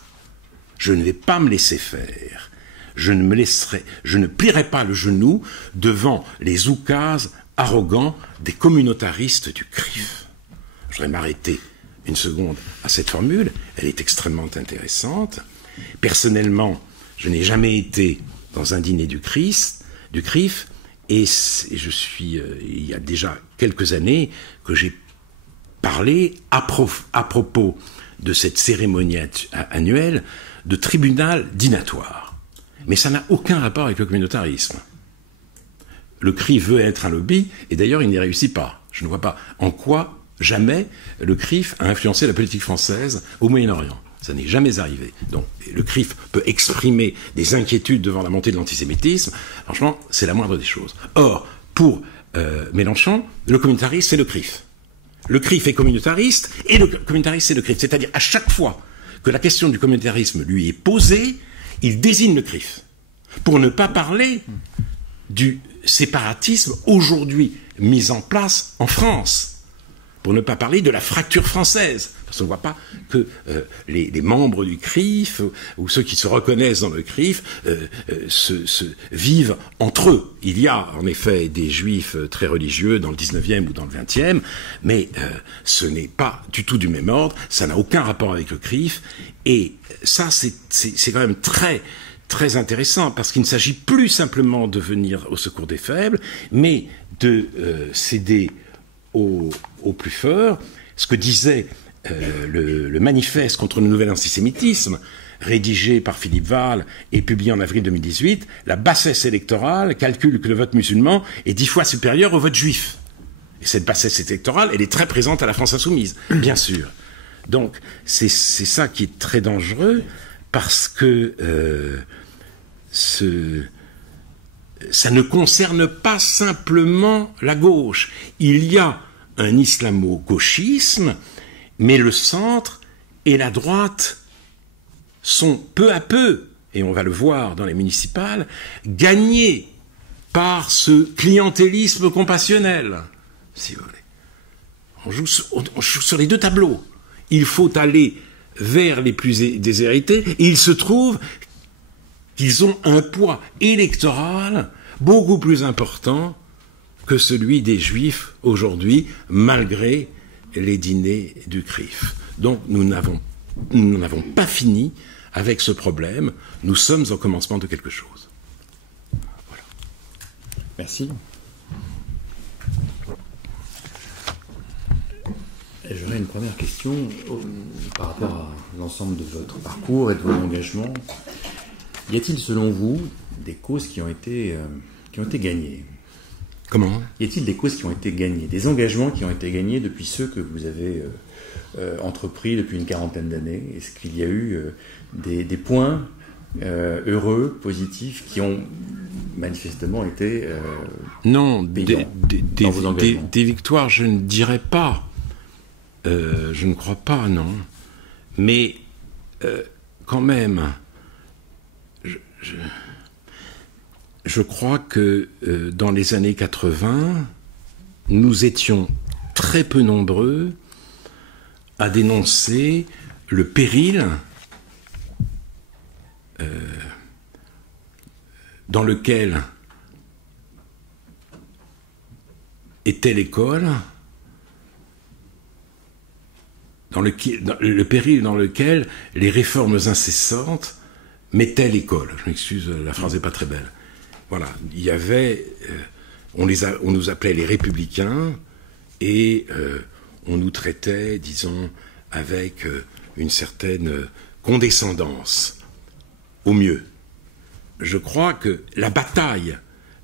Je ne vais pas me laisser faire. Je ne plierai pas le genou devant les oukases arrogants des communautaristes du CRIF. Je voudrais m'arrêter une seconde à cette formule, elle est extrêmement intéressante. Personnellement, je n'ai jamais été dans un dîner du CRIF, et je suis, il y a déjà quelques années que j'ai parlé à propos de cette cérémonie annuelle de tribunal dînatoire. Mais ça n'a aucun rapport avec le communautarisme. Le CRIF veut être un lobby, et d'ailleurs il n'y réussit pas. Je ne vois pas en quoi jamais le CRIF a influencé la politique française au Moyen-Orient. Ça n'est jamais arrivé. Donc, le CRIF peut exprimer des inquiétudes devant la montée de l'antisémitisme. Franchement, c'est la moindre des choses. Or, pour Mélenchon, le communautariste, c'est le CRIF. Le CRIF est communautariste, et le communautariste, c'est le CRIF. C'est-à-dire, à chaque fois que la question du communautarisme lui est posée, il désigne le CRIF. Pour ne pas parler du séparatisme aujourd'hui mis en place en France. Pour ne pas parler de la fracture française. Parce qu'on ne voit pas que les membres du CRIF, ou ceux qui se reconnaissent dans le CRIF, vivent entre eux. Il y a en effet des juifs très religieux dans le 19e ou dans le 20e, mais ce n'est pas du tout du même ordre, ça n'a aucun rapport avec le CRIF, et ça c'est quand même très très intéressant, parce qu'il ne s'agit plus simplement de venir au secours des faibles, mais de céder au plus fort. Ce que disait le manifeste contre le nouvel antisémitisme, rédigé par Philippe Wahl et publié en avril 2018, la bassesse électorale calcule que le vote musulman est 10 fois supérieur au vote juif. Et cette bassesse électorale, elle est très présente à la France insoumise, bien sûr. Donc, c'est ça qui est très dangereux, parce que ça ne concerne pas simplement la gauche. Il y a un islamo-gauchisme, mais le centre et la droite sont peu à peu, et on va le voir dans les municipales, gagnés par ce clientélisme compassionnel, si vous voulez. On joue sur les deux tableaux. Il faut aller vers les plus déshérités, et il se trouve qu'ils ont un poids électoral beaucoup plus important que celui des Juifs aujourd'hui, malgré les dîners du CRIF. Donc nous n'avons pas fini avec ce problème, nous sommes au commencement de quelque chose. Voilà. Merci. J'aurais une première question par rapport à l'ensemble de votre parcours et de vos engagements. Y a-t-il, selon vous, des causes qui ont été gagnées ? Comment ? Y a-t-il des causes qui ont été gagnées, des engagements qui ont été gagnés depuis ceux que vous avez entrepris depuis une quarantaine d'années ? Est-ce qu'il y a eu des points heureux, positifs, qui ont manifestement été non, dans vos engagements ? Des victoires, je ne dirais pas. Je ne crois pas, non. Mais quand même, je crois que dans les années 80, nous étions très peu nombreux à dénoncer le péril dans lequel était l'école, le péril dans lequel les réformes incessantes mettaient l'école. Je m'excuse, la phrase n'est pas très belle. Voilà, il y avait, on nous appelait les républicains, et on nous traitait, disons, avec une certaine condescendance, au mieux. Je crois que la bataille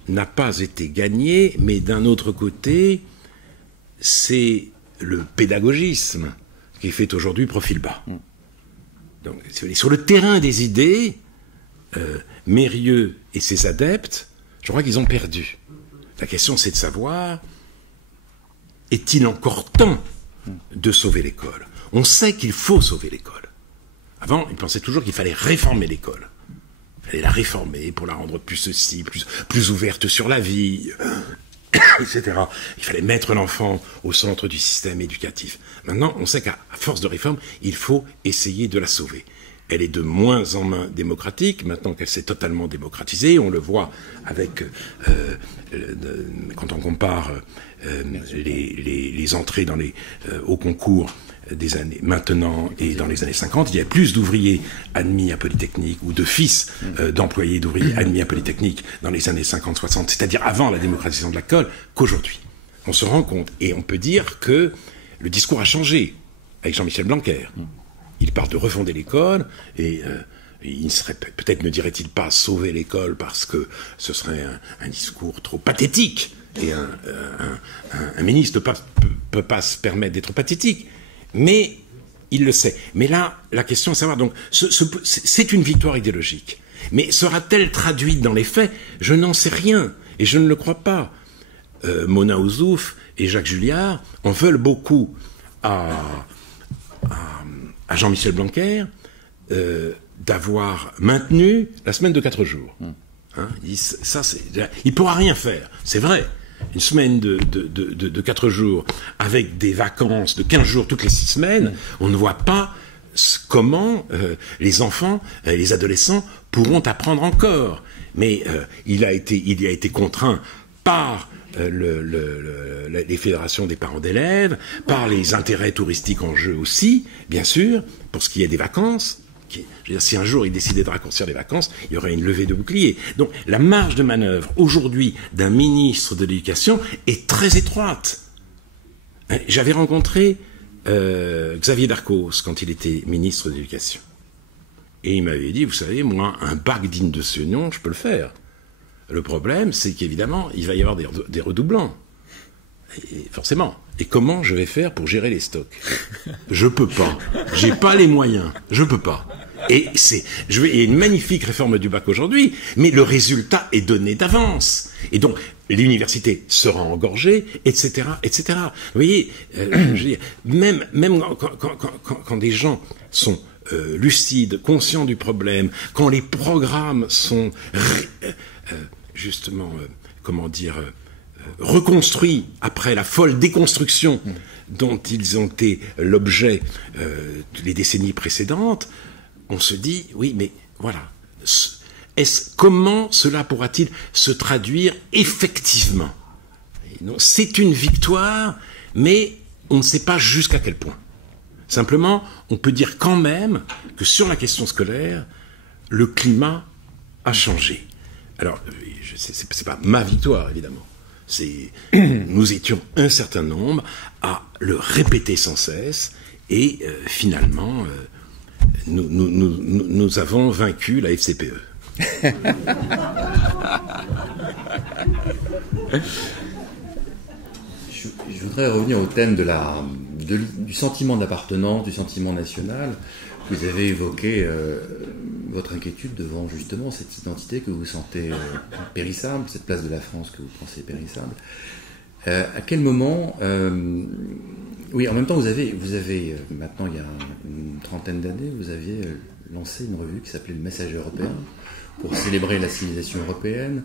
n'a pas été gagnée, mais d'un autre côté, c'est le pédagogisme qui fait aujourd'hui profil bas. Donc, sur le terrain des idées, Mérieux et ses adeptes, je crois qu'ils ont perdu. La question, c'est de savoir, est-il encore temps de sauver l'école ? On sait qu'il faut sauver l'école. Avant, ils pensaient toujours qu'il fallait réformer l'école. Il fallait la réformer pour la rendre plus ceci, plus ouverte sur la vie, etc. Il fallait mettre l'enfant au centre du système éducatif. Maintenant, on sait qu'à force de réforme, il faut essayer de la sauver. Elle est de moins en moins démocratique, maintenant qu'elle s'est totalement démocratisée. On le voit avec, quand on compare les entrées dans au concours des années maintenant et dans les années 50, il y a plus d'ouvriers admis à Polytechnique ou de fils d'employés d'ouvriers admis à Polytechnique dans les années 50-60, c'est-à-dire avant la démocratisation de l'école, qu'aujourd'hui. On se rend compte, et on peut dire que le discours a changé avec Jean-Michel Blanquer. Il parle de refonder l'école, et il serait peut-être ne dirait-il pas sauver l'école parce que ce serait un discours trop pathétique, et un ministre ne peut pas se permettre d'être pathétique. Mais il le sait. Mais là, la question est de savoir, donc, c'est une victoire idéologique. Mais sera-t-elle traduite dans les faits? Je n'en sais rien, et je ne le crois pas. Mona Ozouf et Jacques Julliard en veulent beaucoup à Jean-Michel Blanquer d'avoir maintenu la semaine de 4 jours. Hein, il ne pourra rien faire, c'est vrai. Une semaine de 4 jours avec des vacances de 15 jours toutes les 6 semaines, on ne voit pas comment les enfants, les adolescents pourront apprendre encore. Mais il a été contraint par les fédérations des parents d'élèves, par les intérêts touristiques en jeu aussi, bien sûr, pour ce qui est des vacances. Je veux dire, si un jour il décidait de raccourcir les vacances, il y aurait une levée de bouclier. Donc la marge de manœuvre aujourd'hui d'un ministre de l'Éducation est très étroite. J'avais rencontré Xavier Darcos quand il était ministre de l'Éducation. Et il m'avait dit, vous savez, moi, un bac digne de ce nom, je peux le faire. Le problème, c'est qu'évidemment, il va y avoir des redoublants. Et forcément. Et comment je vais faire pour gérer les stocks? Je peux pas. J'ai pas les moyens. Je peux pas. Et il y a une magnifique réforme du bac aujourd'hui, mais le résultat est donné d'avance. Et donc, l'université sera engorgée, etc., etc. Vous voyez, je veux dire, même quand des gens sont lucides, conscients du problème, quand les programmes sont justement, reconstruits après la folle déconstruction dont ils ont été l'objet les décennies précédentes, on se dit, oui, mais voilà, comment cela pourra-t-il se traduire effectivement? C'est une victoire, mais on ne sait pas jusqu'à quel point. Simplement, on peut dire quand même que sur la question scolaire, le climat a changé. Alors, c'est pas ma victoire, évidemment. Nous étions un certain nombre à le répéter sans cesse, et finalement, nous avons vaincu la FCPE. Je voudrais revenir au thème du sentiment d'appartenance, du sentiment national. Vous avez évoqué votre inquiétude devant justement cette identité que vous sentez périssable, cette place de la France que vous pensez périssable. À quel moment... oui, en même temps, vous avez maintenant, il y a une trentaine d'années, vous aviez lancé une revue qui s'appelait Le Messager européen, pour célébrer la civilisation européenne,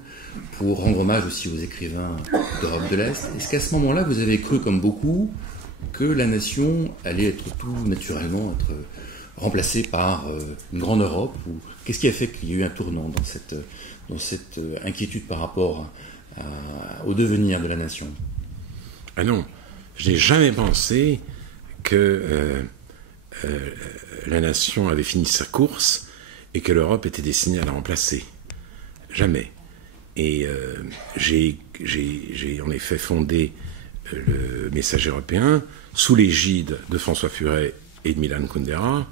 pour rendre hommage aussi aux écrivains d'Europe de l'Est. Est-ce qu'à ce moment-là, vous avez cru, comme beaucoup, que la nation allait être tout naturellement remplacée par une grande Europe, ou qu'est-ce qui a fait qu'il y a eu un tournant dans cette inquiétude par rapport au devenir de la nation? Ah non, je n'ai jamais pensé que la nation avait fini sa course et que l'Europe était destinée à la remplacer. Jamais. Et j'ai en effet fondé le Messager européen sous l'égide de François Furet et de Milan Kundera.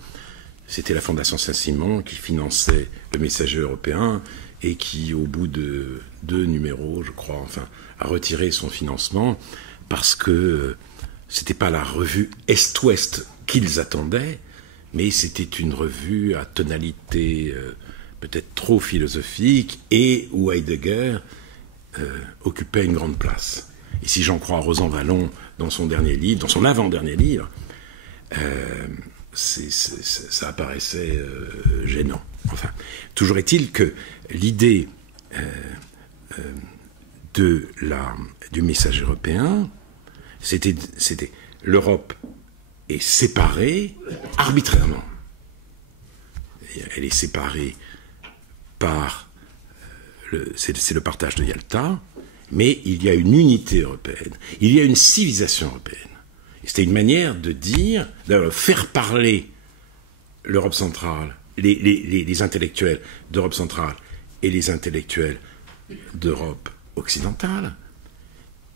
C'était la Fondation Saint-Simon qui finançait le Messager européen et qui, au bout de 2 numéros, je crois, a retiré son financement parce que c'était pas la revue Est-Ouest qu'ils attendaient, mais c'était une revue à tonalité peut-être trop philosophique et où Heidegger occupait une grande place. Et si j'en crois Rosan Vallon dans son dernier livre, dans son avant-dernier livre, ça apparaissait gênant. Enfin, toujours est-il que l'idée du message européen, c'était l'Europe est séparée arbitrairement. Elle est séparée par c'est le partage de Yalta, mais il y a une unité européenne, il y a une civilisation européenne. C'était une manière de dire, de faire parler l'Europe centrale, les intellectuels d'Europe centrale et les intellectuels d'Europe occidentale.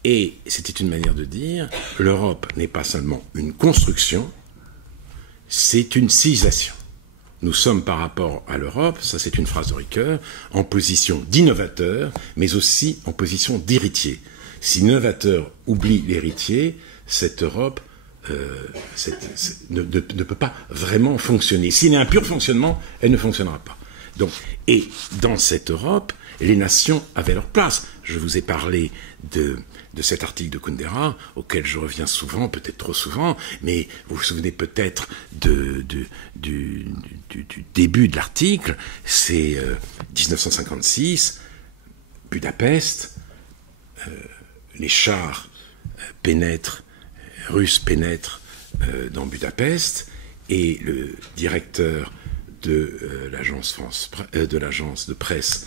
Et c'était une manière de dire, l'Europe n'est pas seulement une construction, c'est une civilisation. Nous sommes par rapport à l'Europe, ça c'est une phrase de Ricoeur, en position d'innovateur, mais aussi en position d'héritier. Si l'innovateur oublie l'héritier, cette Europe ne peut pas vraiment fonctionner. S'il y a un pur fonctionnement, elle ne fonctionnera pas. Donc, et dans cette Europe, les nations avaient leur place. Je vous ai parlé de cet article de Kundera, auquel je reviens souvent, peut-être trop souvent, mais vous vous souvenez peut-être du début de l'article, c'est 1956, Budapest, les chars russes pénètrent dans Budapest, et le directeur de l'agence de presse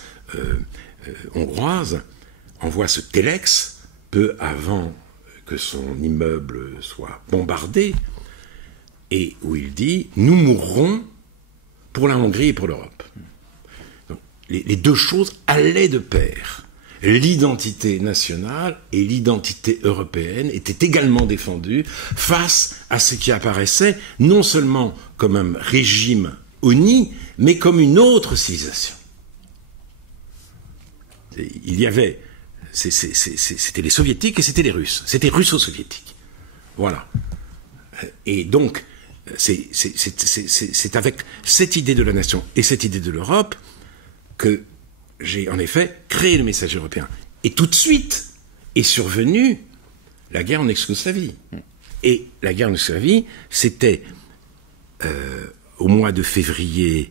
hongroise envoie ce téléx peu avant que son immeuble soit bombardé, et où il dit « Nous mourrons pour la Hongrie et pour l'Europe ». Les deux choses allaient de pair. L'identité nationale et l'identité européenne étaient également défendues face à ce qui apparaissait non seulement comme un régime uni, mais comme une autre civilisation. Il y avait... C'était les soviétiques et c'était les russes. C'était russo-soviétique. Voilà. Et donc, c'est avec cette idée de la nation et cette idée de l'Europe que j'ai en effet créé le message européen. Et tout de suite est survenue la guerre en ex-Yougoslavie. Et la guerre en ex-Yougoslavie, c'était au mois de février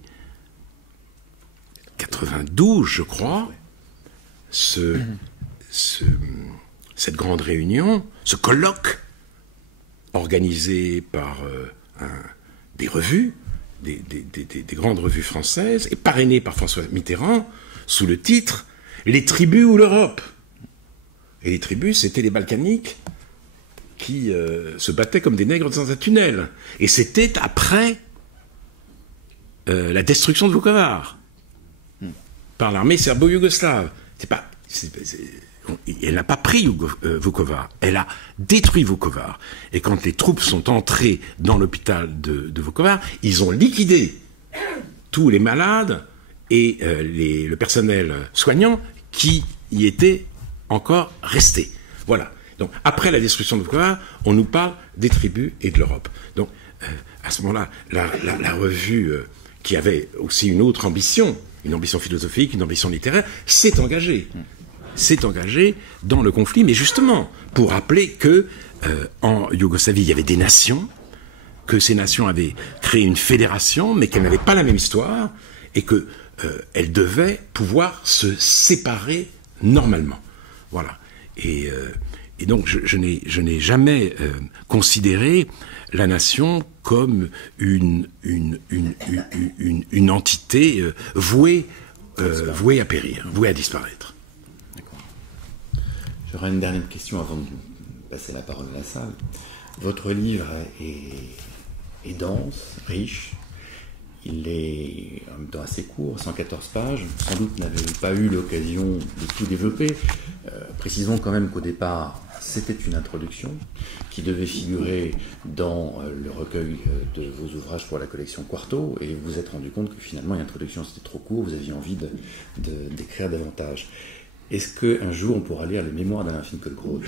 92, je crois, cette grande réunion, ce colloque organisé par des revues, des grandes revues françaises, et parrainé par François Mitterrand, sous le titre « Les tribus ou l'Europe ». Et les tribus, c'était les Balkaniques qui se battaient comme des nègres dans un tunnel. Et c'était après la destruction de Vukovar par l'armée serbo-yougoslave. Elle n'a pas pris Vukovar, elle a détruit Vukovar. Et quand les troupes sont entrées dans l'hôpital de Vukovar, ils ont liquidé tous les malades et le personnel soignant qui y était encore resté. Voilà. Donc, après la destruction de Vukovar, on nous parle des tribus et de l'Europe. Donc, à ce moment-là, la revue, qui avait aussi une autre ambition, une ambition philosophique, une ambition littéraire, s'est engagée dans le conflit, mais justement pour rappeler que en Yougoslavie, il y avait des nations, que ces nations avaient créé une fédération, mais qu'elles n'avaient pas la même histoire, et que elles devaient pouvoir se séparer normalement. Voilà. Et donc, je n'ai jamais considéré la nation comme une entité vouée à périr, vouée à disparaître. D'accord. J'aurais une dernière question avant de passer la parole à la salle. Votre livre est dense, riche. Il est en même temps assez court, 114 pages. Sans doute n'avez-vous pas eu l'occasion de tout développer. Précisons quand même qu'au départ, c'était une introduction qui devait figurer dans le recueil de vos ouvrages pour la collection Quarto, et vous vous êtes rendu compte que finalement l'introduction c'était trop court, vous aviez envie d'écrire davantage. Est-ce qu'un jour on pourra lire les mémoires d'Alain Finkielkraut ?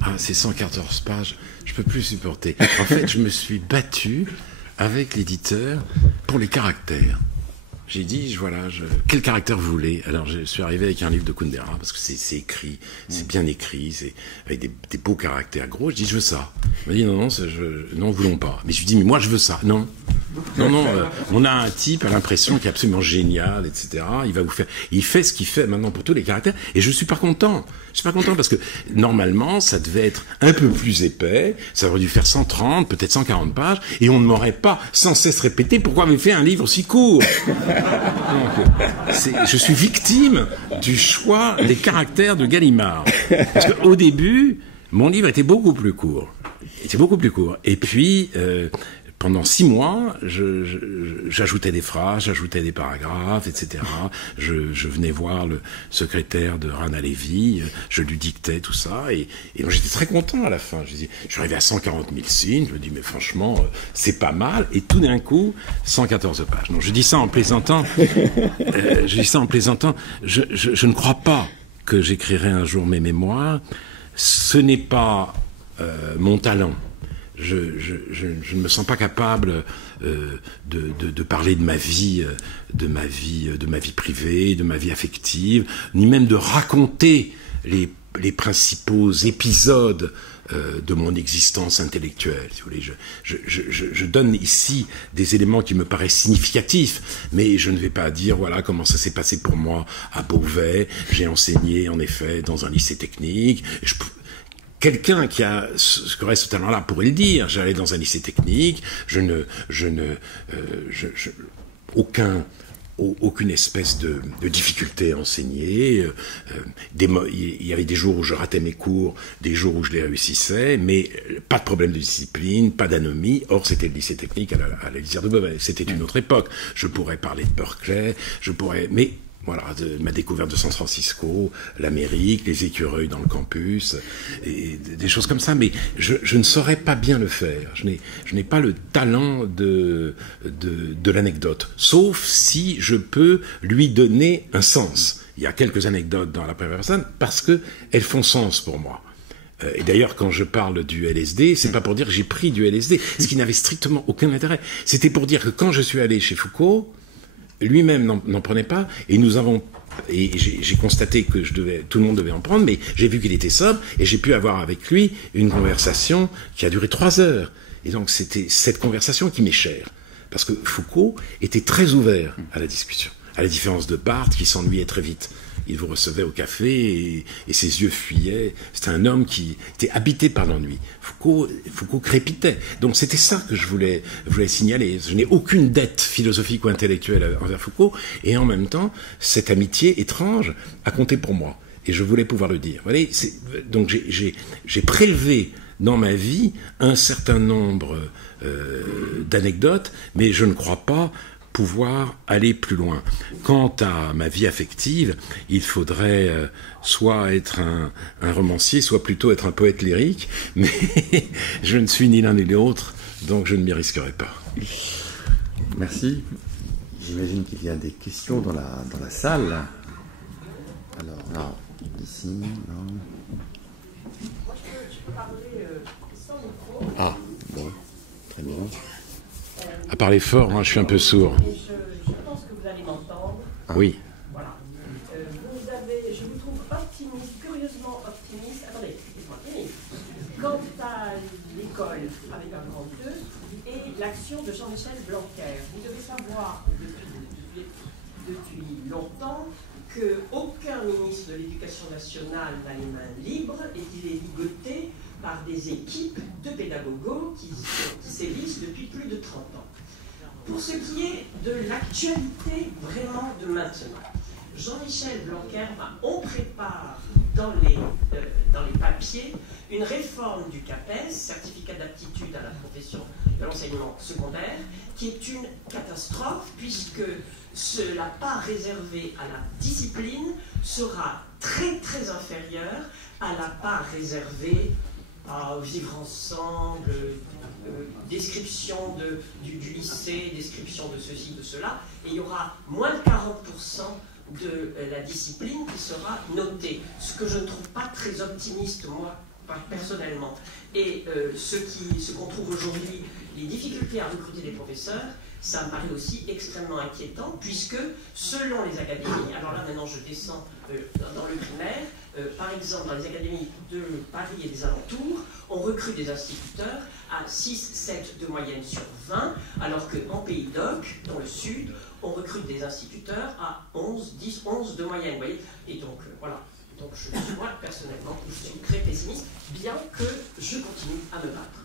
Ah, c'est 114 pages, je peux plus supporter. En fait, je me suis battu avec l'éditeur pour les caractères. j'ai dit, voilà, quel caractère vous voulez? Alors je suis arrivé avec un livre de Kundera, parce que c'est écrit, c'est bien écrit, c'est avec des beaux caractères gros. Je dis, je veux ça. Il m'a dit, non, voulons pas. Mais je lui dis, mais moi je veux ça. Non, on a un type à l'impression qui est absolument génial, etc. Il fait ce qu'il fait maintenant pour tous les caractères, et je suis pas content. Je suis pas content parce que normalement ça devait être un peu plus épais, ça aurait dû faire 130, peut-être 140 pages, et on ne m'aurait pas sans cesse répété pourquoi avez fait un livre si court. Donc, je suis victime du choix des caractères de Gallimard. Parce qu'au début, mon livre était beaucoup plus court. Et puis, pendant 6 mois, j'ajoutais des phrases, j'ajoutais des paragraphes, etc. Je venais voir le secrétaire de Rana Levi, je lui dictais tout ça, et donc j'étais très content à la fin. Je suis arrivé à 140 000 signes, je me dis, mais franchement, c'est pas mal, et tout d'un coup, 114 pages. Donc je dis ça en plaisantant, je ne crois pas que j'écrirai un jour mes mémoires, ce n'est pas mon talent. Je ne me sens pas capable de parler de ma vie privée, de ma vie affective, ni même de raconter les principaux épisodes de mon existence intellectuelle. Si vous voulez, je donne ici des éléments qui me paraissent significatifs, mais je ne vais pas dire voilà comment ça s'est passé pour moi à Beauvais. J'ai enseigné en effet dans un lycée technique. Quelqu'un qui aurait ce talent-là pourrait le dire. J'allais dans un lycée technique, aucune espèce de difficulté à enseigner. Il y avait des jours où je ratais mes cours, des jours où je les réussissais, mais pas de problème de discipline, pas d'anomie. Or, c'était le lycée technique à l'Élysée de Beauvais. C'était une autre époque. Je pourrais parler de Berkeley, mais voilà, ma découverte de San Francisco, l'Amérique, les écureuils dans le campus, et des choses comme ça. Mais je ne saurais pas bien le faire. Je n'ai pas le talent de l'anecdote, sauf si je peux lui donner un sens. Il y a quelques anecdotes dans la première personne parce que elles font sens pour moi. Et d'ailleurs, quand je parle du LSD, c'est pas pour dire que j'ai pris du LSD, ce qui n'avait strictement aucun intérêt. C'était pour dire que quand je suis allé chez Foucault, lui-même n'en prenait pas, et j'ai constaté que tout le monde devait en prendre, mais j'ai vu qu'il était sobre, et j'ai pu avoir avec lui une conversation qui a duré 3 heures. Et donc c'était cette conversation qui m'est chère, parce que Foucault était très ouvert à la discussion, à la différence de Barthes qui s'ennuyait très vite. Il vous recevait au café et ses yeux fuyaient. C'était un homme qui était habité par l'ennui. Foucault crépitait. Donc c'était ça que je voulais signaler. Je n'ai aucune dette philosophique ou intellectuelle envers Foucault, et en même temps, cette amitié étrange a compté pour moi. Et je voulais pouvoir le dire. Vous voyez, donc j'ai prélevé dans ma vie un certain nombre d'anecdotes, mais je ne crois pas pouvoir aller plus loin. Quant à ma vie affective, il faudrait soit être un romancier, soit plutôt être un poète lyrique, mais je ne suis ni l'un ni l'autre, donc je ne m'y risquerai pas. Merci. J'imagine qu'il y a des questions dans la salle. Alors, là, ici, là. Moi, je peux parler sans micro. Ah, bon, très bien. À parler fort, hein, je suis un peu sourd. Je pense que vous allez m'entendre. Oui. Voilà. Je vous trouve optimiste, curieusement optimiste. Attendez, excusez-moi. Quant à l'école avec un grand E et l'action de Jean-Michel Blanquer, vous devez savoir depuis longtemps qu'aucun ministre de l'Éducation nationale n'a les mains libres et qu'il est ligoté par des équipes de pédagogues qui sévissent depuis plus de 30 ans. Pour ce qui est de l'actualité vraiment de maintenant, Jean-Michel Blanquer, on prépare dans les papiers une réforme du CAPES, certificat d'aptitude à la profession de l'enseignement secondaire, qui est une catastrophe puisque la part réservée à la discipline sera très très inférieure à la part réservée à vivre ensemble, description du lycée, description de ceci, de cela, et il y aura moins de 40% de la discipline qui sera notée, ce que je ne trouve pas très optimiste, moi, personnellement. Et ce qu'on trouve aujourd'hui, les difficultés à recruter des professeurs, ça me paraît aussi extrêmement inquiétant, puisque selon les académies, alors là maintenant je descends dans le primaire, par exemple dans les académies de Paris et des alentours, on recrute des instituteurs à 6-7 de moyenne sur 20, alors qu'en Pays d'Oc, dans le sud, on recrute des instituteurs à 10-11 de moyenne, vous voyez. Et donc voilà, donc moi personnellement, je suis très pessimiste, bien que je continue à me battre.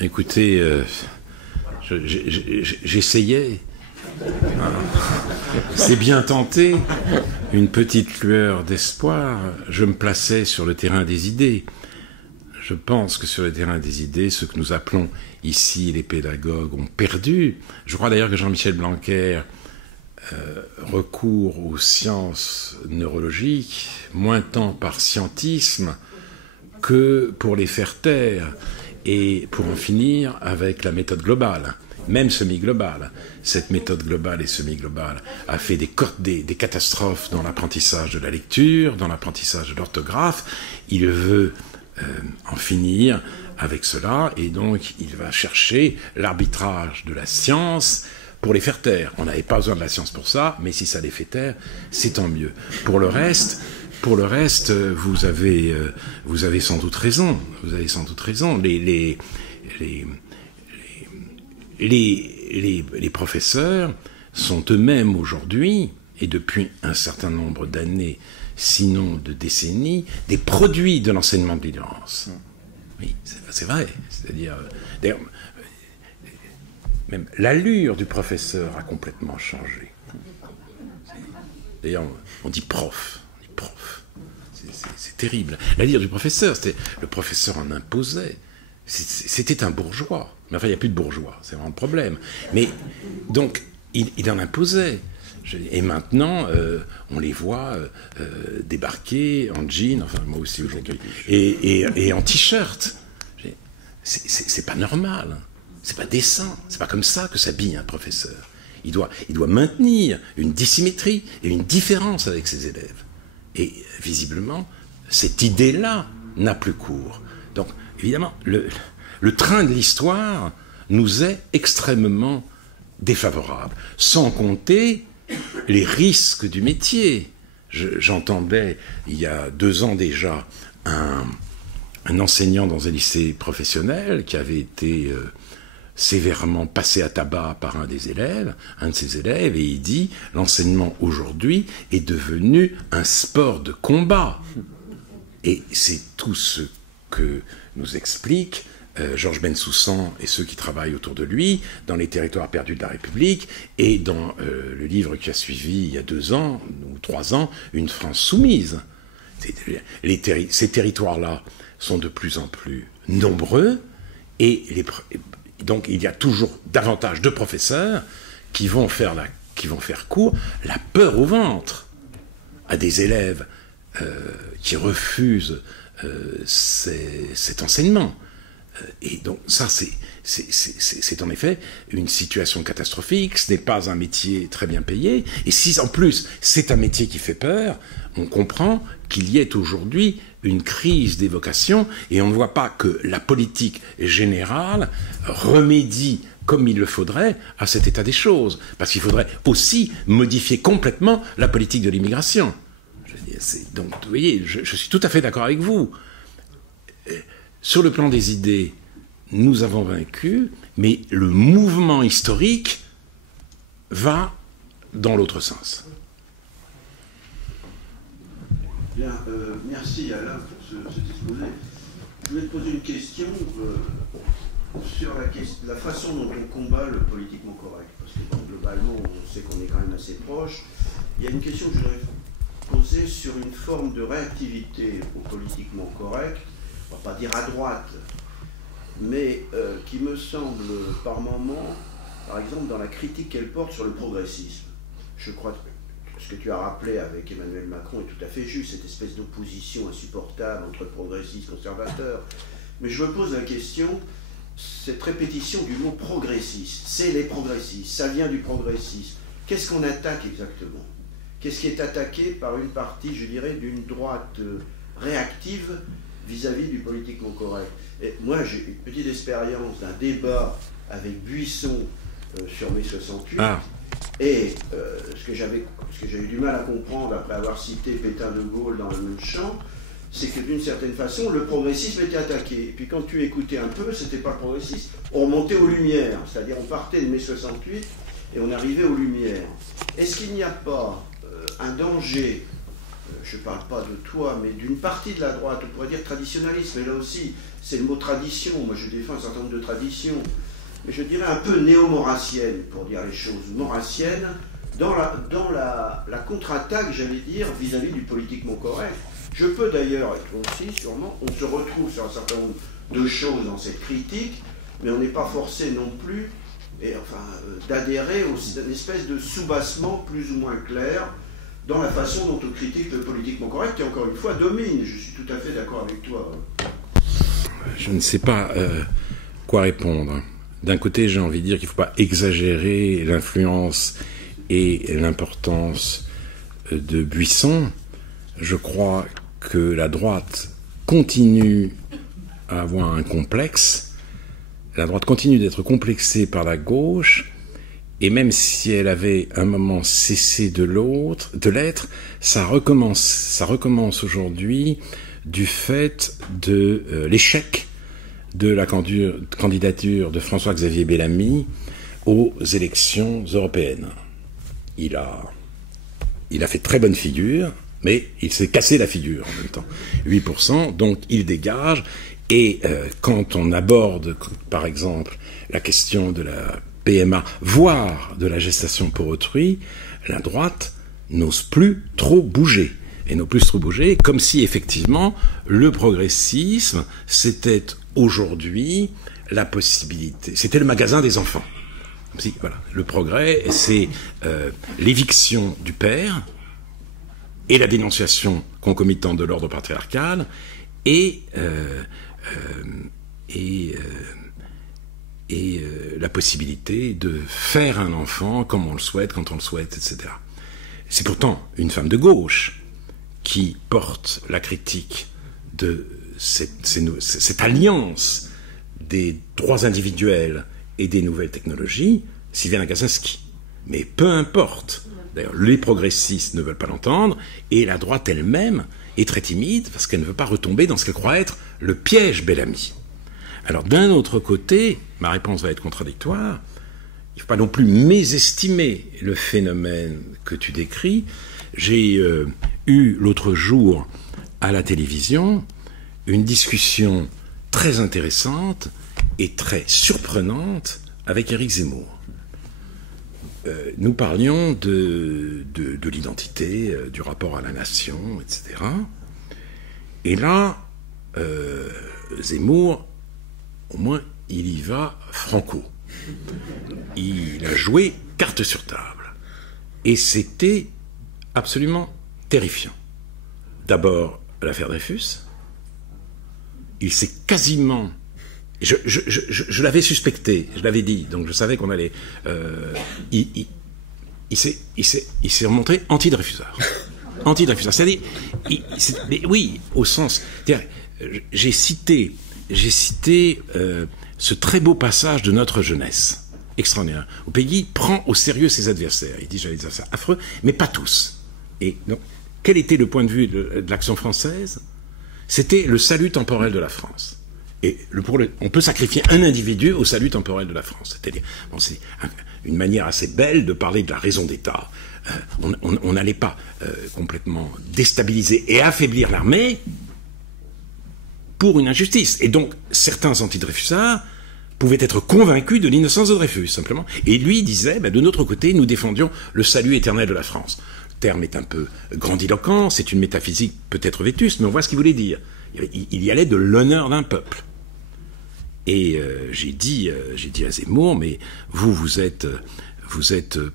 Écoutez, j'essayais. C'est bien tenté. Une petite lueur d'espoir. Je me plaçais sur le terrain des idées. Je pense que sur le terrain des idées, ce que nous appelons ici les pédagogues ont perdu. Je crois d'ailleurs que Jean-Michel Blanquer recourt aux sciences neurologiques, moins tant par scientisme que pour les faire taire, et pour en finir avec la méthode globale, même semi-globale. Cette méthode globale et semi-globale a fait des catastrophes dans l'apprentissage de la lecture, dans l'apprentissage de l'orthographe. Il veut en finir avec cela, et donc il va chercher l'arbitrage de la science pour les faire taire. On n'avait pas besoin de la science pour ça, mais si ça les fait taire, c'est tant mieux. Pour le reste, vous avez sans doute raison. Vous avez sans doute raison. Les professeurs sont eux-mêmes aujourd'hui, et depuis un certain nombre d'années, sinon de décennies, des produits de l'enseignement de l'ignorance. Oui, c'est vrai. C'est-à-dire, d'ailleurs, même l'allure du professeur a complètement changé. D'ailleurs, on dit prof. C'est terrible. L'allure du professeur, le professeur en imposait. C'était un bourgeois. Mais enfin, il n'y a plus de bourgeois, c'est vraiment le problème. Mais donc, il en imposait. Et maintenant, on les voit débarquer en jean, enfin moi aussi aujourd'hui, et en t-shirt. C'est pas normal, c'est pas décent, c'est pas comme ça que s'habille un professeur. Il doit maintenir une dissymétrie et une différence avec ses élèves. Et visiblement, cette idée-là n'a plus cours. Donc, évidemment, le train de l'histoire nous est extrêmement défavorable, sans compter les risques du métier. J'entendais, il y a 2 ans déjà, un enseignant dans un lycée professionnel qui avait été sévèrement passé à tabac par un de ses élèves, et il dit « L'enseignement aujourd'hui est devenu un sport de combat ». Et c'est tout ce que nous explique Georges Bensoussan et ceux qui travaillent autour de lui dans les territoires perdus de la République, et dans le livre qui a suivi il y a 2 ans ou 3 ans, Une France soumise. Ces territoires-là sont de plus en plus nombreux, et donc il y a toujours davantage de professeurs qui vont faire cours la peur au ventre à des élèves qui refusent cet enseignement. Et donc ça, c'est en effet une situation catastrophique. Ce n'est pas un métier très bien payé. Et si en plus c'est un métier qui fait peur, on comprend qu'il y ait aujourd'hui une crise des vocations, et on ne voit pas que la politique générale remédie comme il le faudrait à cet état des choses. Parce qu'il faudrait aussi modifier complètement la politique de l'immigration. Donc, vous voyez, je suis tout à fait d'accord avec vous. Sur le plan des idées, nous avons vaincu, mais le mouvement historique va dans l'autre sens. Bien, merci Alain pour cet exposé. Je voulais te poser une question sur la façon dont on combat le politiquement correct. Parce que globalement, on sait qu'on est quand même assez proche. Il y a une question que je voudrais poser sur une forme de réactivité au politiquement correct, on va pas dire à droite, mais qui me semble par moment, par exemple dans la critique qu'elle porte sur le progressisme. Je crois que ce que tu as rappelé avec Emmanuel Macron est tout à fait juste, cette espèce d'opposition insupportable entre progressistes et conservateurs. Mais je me pose la question, cette répétition du mot progressiste, c'est les progressistes, ça vient du progressisme. Qu'est-ce qu'on attaque exactement? Qu'est-ce qui est attaqué par une partie, je dirais, d'une droite réactive vis-à-vis du politiquement correct? Et moi, j'ai une petite expérience d'un débat avec Buisson sur mai 68. Ah. Et ce que j'ai eu du mal à comprendre après avoir cité Pétain de Gaulle dans le même champ, c'est que d'une certaine façon, le progressisme était attaqué. Et puis quand tu écoutais un peu, c'était pas le progressisme. On remontait aux Lumières, c'est-à-dire on partait de mai 68 et on arrivait aux Lumières. Est-ce qu'il n'y a pas un danger, je ne parle pas de toi, mais d'une partie de la droite, on pourrait dire traditionnaliste, mais là aussi, c'est le mot tradition. Moi, je défends un certain nombre de traditions, mais je dirais un peu néo-maurassienne, pour dire les choses, maurassienne, dans la contre-attaque, j'allais dire, vis-à-vis du politiquement correct. Je peux d'ailleurs, et toi aussi sûrement, on se retrouve sur un certain nombre de choses dans cette critique, mais on n'est pas forcé non plus d'adhérer à une espèce de soubassement plus ou moins clair dans la façon dont on critique le politiquement correct, qui encore une fois domine. Je suis tout à fait d'accord avec toi. Je ne sais pas quoi répondre. D'un côté, j'ai envie de dire qu'il ne faut pas exagérer l'influence et l'importance de Buisson. Je crois que la droite continue à avoir un complexe. La droite continue d'être complexée par la gauche, et même si elle avait un moment cessé de l'être, ça recommence aujourd'hui du fait de l'échec de la candidature de François-Xavier Bellamy aux élections européennes. Il a fait très bonne figure, mais il s'est cassé la figure en même temps. 8%, donc il dégage. Et quand on aborde, par exemple, la question de la PMA, voire de la gestation pour autrui, la droite n'ose plus trop bouger. Et n'ose plus trop bouger, comme si effectivement le progressisme, c'était aujourd'hui la possibilité, c'était le magasin des enfants. Si, voilà, le progrès, c'est l'éviction du père et la dénonciation concomitante de l'ordre patriarcal et la possibilité de faire un enfant comme on le souhaite, quand on le souhaite, etc. C'est pourtant une femme de gauche qui porte la critique de cette alliance des droits individuels et des nouvelles technologies, Sylviane Agacinski. Mais peu importe. D'ailleurs, les progressistes ne veulent pas l'entendre, et la droite elle-même est très timide parce qu'elle ne veut pas retomber dans ce qu'elle croit être le piège Bellamy. Alors, d'un autre côté, ma réponse va être contradictoire, il ne faut pas non plus mésestimer le phénomène que tu décris. J'ai eu l'autre jour à la télévision une discussion très intéressante et très surprenante avec Éric Zemmour. Nous parlions de l'identité, du rapport à la nation, etc. Et là, Zemmour, au moins, il y va franco. Il a joué carte sur table. Et c'était absolument terrifiant. D'abord, l'affaire Dreyfus. Il s'est quasiment... Je l'avais suspecté, je l'avais dit, donc je savais qu'on allait... il s'est remontré anti-Dreyfusard. Anti-Dreyfusard. C'est-à-dire... oui, au sens... J'ai cité ce très beau passage de Notre jeunesse, extraordinaire, où Peggy prend au sérieux ses adversaires. Il dit, j'allais dire ça, affreux, mais pas tous. Et donc, quel était le point de vue de l'action française? C'était le salut temporel de la France. Et on peut sacrifier un individu au salut temporel de la France. C'est-à-dire, bon, c'est une manière assez belle de parler de la raison d'État. On n'allait pas complètement déstabiliser et affaiblir l'armée pour une injustice. Et donc, certains anti-Dreyfusards pouvaient être convaincus de l'innocence de Dreyfus, simplement. Et lui disait, de notre côté, nous défendions le salut éternel de la France. Le terme est un peu grandiloquent, c'est une métaphysique peut-être vétuste, mais on voit ce qu'il voulait dire. Il y allait de l'honneur d'un peuple. Et j'ai dit à Zemmour, mais vous êtes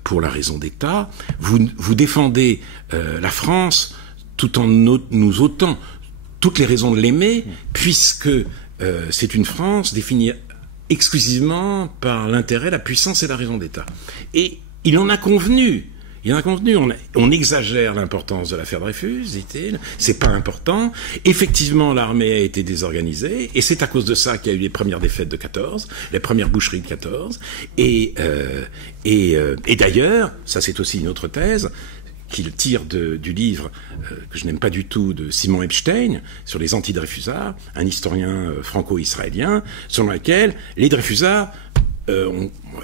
pour la raison d'État, vous défendez la France tout en nous ôtant toutes les raisons de l'aimer, puisque c'est une France définie exclusivement par l'intérêt, la puissance et la raison d'État. Et il en a convenu Il y en a contenu. On exagère l'importance de l'affaire Dreyfus, dit-il. C'est pas important. Effectivement, l'armée a été désorganisée, et c'est à cause de ça qu'il y a eu les premières défaites de 14, les premières boucheries de 14. Et d'ailleurs, ça c'est aussi une autre thèse qu'il tire du livre que je n'aime pas du tout de Simon Epstein sur les anti-Dreyfusards, un historien franco-israélien, selon lequel les Dreyfusards,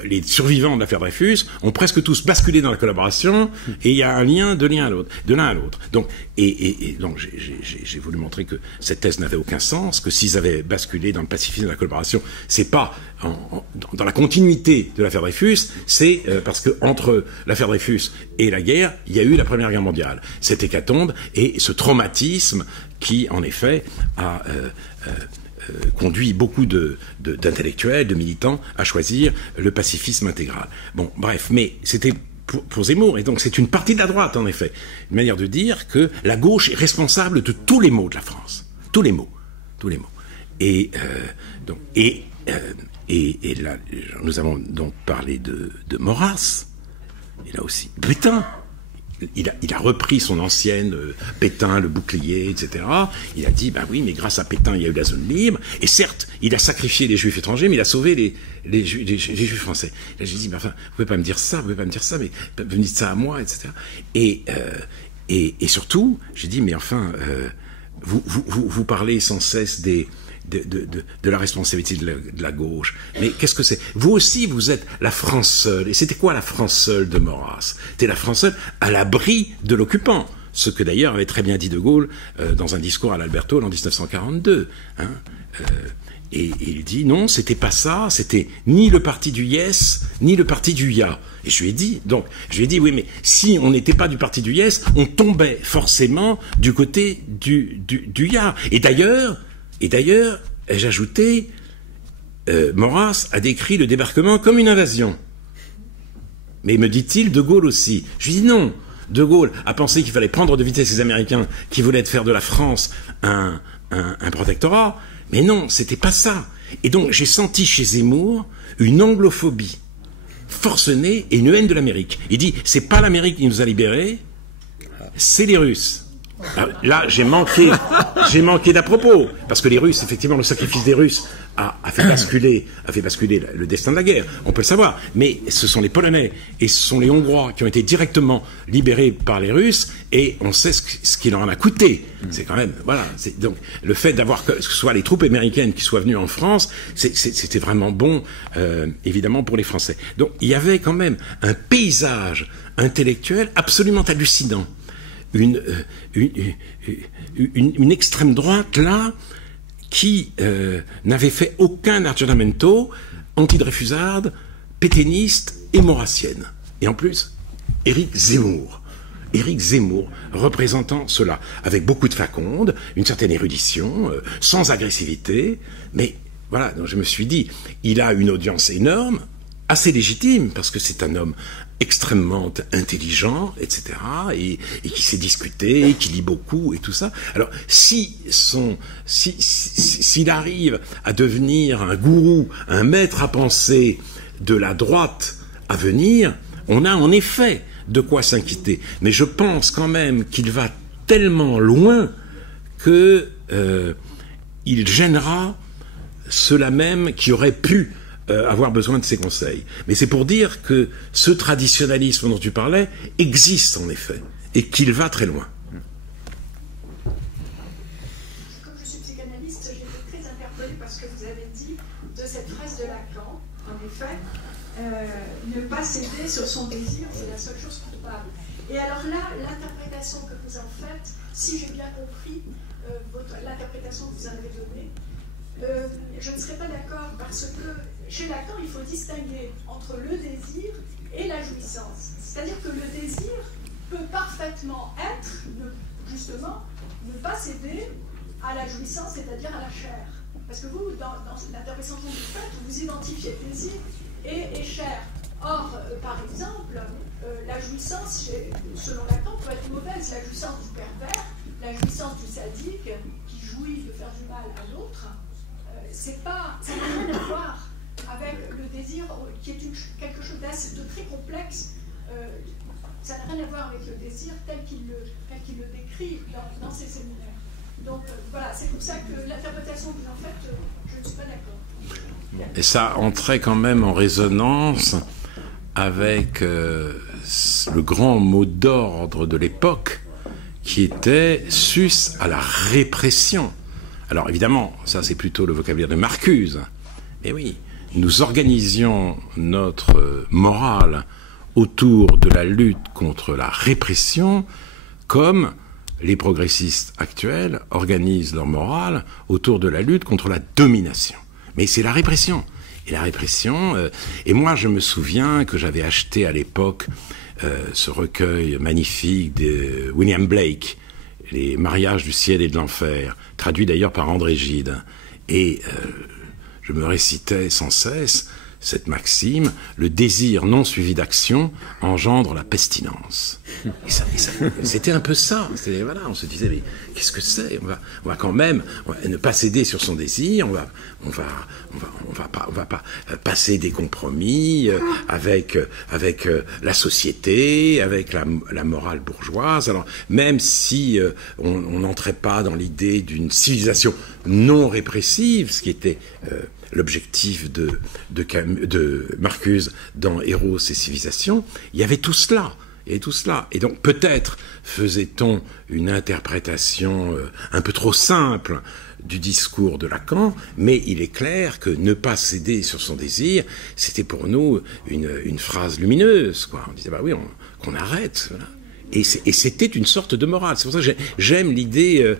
les survivants de l'affaire Dreyfus ont presque tous basculé dans la collaboration, et il y a un lien de l'un à l'autre. Donc, donc j'ai voulu montrer que cette thèse n'avait aucun sens, que s'ils avaient basculé dans le pacifisme de la collaboration, c'est pas dans la continuité de l'affaire Dreyfus, c'est parce que entre l'affaire Dreyfus et la guerre, il y a eu la Première Guerre mondiale. Cette hécatombe et ce traumatisme qui, en effet, a conduit beaucoup d'intellectuels, de militants à choisir le pacifisme intégral. Bon, bref, mais c'était pour Zemmour, et donc c'est une partie de la droite, en effet. Une manière de dire que la gauche est responsable de tous les maux de la France. Tous les maux. Et là, nous avons donc parlé de Maurras, et là aussi, Pétain. Il a repris son ancienne Pétain, le bouclier, etc. Il a dit, ben oui, mais grâce à Pétain, il y a eu la zone libre. Et certes, il a sacrifié les Juifs étrangers, mais il a sauvé les Juifs français. Là, j'ai dit, mais enfin, vous pouvez pas me dire ça, mais vous me dites ça à moi, etc. Et surtout, j'ai dit, mais enfin, vous parlez sans cesse de la responsabilité de la gauche. Mais qu'est-ce que c'est? Vous aussi, vous êtes la France seule. Et c'était quoi la France seule de Maurras? C'était la France seule à l'abri de l'occupant. Ce que d'ailleurs avait très bien dit De Gaulle dans un discours à l'Alberto en 1942. Hein, et il dit non, c'était pas ça, c'était ni le parti du Yes, ni le parti du Ya. Et je lui ai dit, oui, mais si on n'était pas du parti du Yes, on tombait forcément du côté du Ya. Et d'ailleurs, ai-je ajouté, Maurras a décrit le débarquement comme une invasion. Mais me dit-il, De Gaulle aussi. Je lui dis non. De Gaulle a pensé qu'il fallait prendre de vitesse les Américains qui voulaient faire de la France un protectorat. Mais non, c'était pas ça. Et donc j'ai senti chez Zemmour une anglophobie forcenée et une haine de l'Amérique. Il dit, c'est pas l'Amérique qui nous a libérés, c'est les Russes. Là, j'ai manqué d'à propos, parce que les Russes, effectivement, le sacrifice des Russes a fait basculer le destin de la guerre. On peut le savoir, mais ce sont les Polonais et ce sont les Hongrois qui ont été directement libérés par les Russes, et on sait ce qu'il en a coûté. C'est quand même, voilà. Donc, le fait d'avoir que ce soit les troupes américaines qui soient venues en France, c'était vraiment bon, évidemment, pour les Français. Donc, il y avait quand même un paysage intellectuel absolument hallucinant. Une extrême droite, là, qui n'avait fait aucun aggiornamento anti-dreyfusarde, pétainiste et maurassienne. Et en plus, Éric Zemmour représentant cela, avec beaucoup de faconde, une certaine érudition, sans agressivité, mais voilà, donc je me suis dit, il a une audience énorme, assez légitime, parce que c'est un homme extrêmement intelligent, etc., et qui sait discuter, qui lit beaucoup, et tout ça. Alors, s'il arrive à devenir un gourou, un maître à penser de la droite à venir, on a en effet de quoi s'inquiéter. Mais je pense quand même qu'il va tellement loin que il gênera ceux-là même qui auraient pu avoir besoin de ses conseils. Mais c'est pour dire que ce traditionnalisme dont tu parlais existe en effet, et qu'il va très loin. Comme je suis psychanalyste, j'ai été très interpellée par ce que vous avez dit de cette phrase de Lacan, en effet, ne pas céder sur son désir, c'est la seule chose coupable. Et alors là, l'interprétation que vous en faites, si j'ai bien compris l'interprétation que vous en avez donnée, je ne serais pas d'accord, parce que chez Lacan, il faut distinguer entre le désir et la jouissance. C'est-à-dire que le désir peut parfaitement être, justement, ne pas céder à la jouissance, c'est-à-dire à la chair. Parce que vous, dans l'interprétation que vous faites, vous identifiez désir et chair. Or, par exemple, la jouissance, selon Lacan, peut être mauvaise. La jouissance du pervers, la jouissance du sadique, qui jouit de faire du mal à l'autre, ça n'a rien à voir avec le désir qui est quelque chose de très complexe. ça n'a rien à voir avec le désir tel qu'il le décrit dans ses séminaires. Donc voilà, c'est pour ça que l'interprétation que vous en faites, je ne suis pas d'accord. Et ça entrait quand même en résonance avec le grand mot d'ordre de l'époque, qui était « sus à la répression ». Alors évidemment, ça c'est plutôt le vocabulaire de Marcuse. Mais oui, nous organisions notre morale autour de la lutte contre la répression, comme les progressistes actuels organisent leur morale autour de la lutte contre la domination. Mais c'est la répression. Et la répression... et moi, je me souviens que j'avais acheté à l'époque ce recueil magnifique de William Blake, Les mariages du ciel et de l'enfer, traduit d'ailleurs par André Gide. Et je me récitais sans cesse cette maxime, le désir non suivi d'action engendre la pestilence. Et ça, c'était un peu ça. Voilà, on se disait, mais qu'est-ce que c'est ? On va quand même ne pas céder sur son désir. On va pas passer des compromis avec la société, avec la morale bourgeoise. Alors même si on n'entrait pas dans l'idée d'une civilisation non répressive, ce qui était l'objectif de Marcuse dans Héros et Civilisation, il y avait tout cela. Et donc peut-être faisait-on une interprétation un peu trop simple du discours de Lacan, mais il est clair que ne pas céder sur son désir, c'était pour nous une phrase lumineuse, quoi. On disait, bah oui, qu'on arrête, voilà. Et c'était une sorte de morale. C'est pour ça que j'aime l'idée,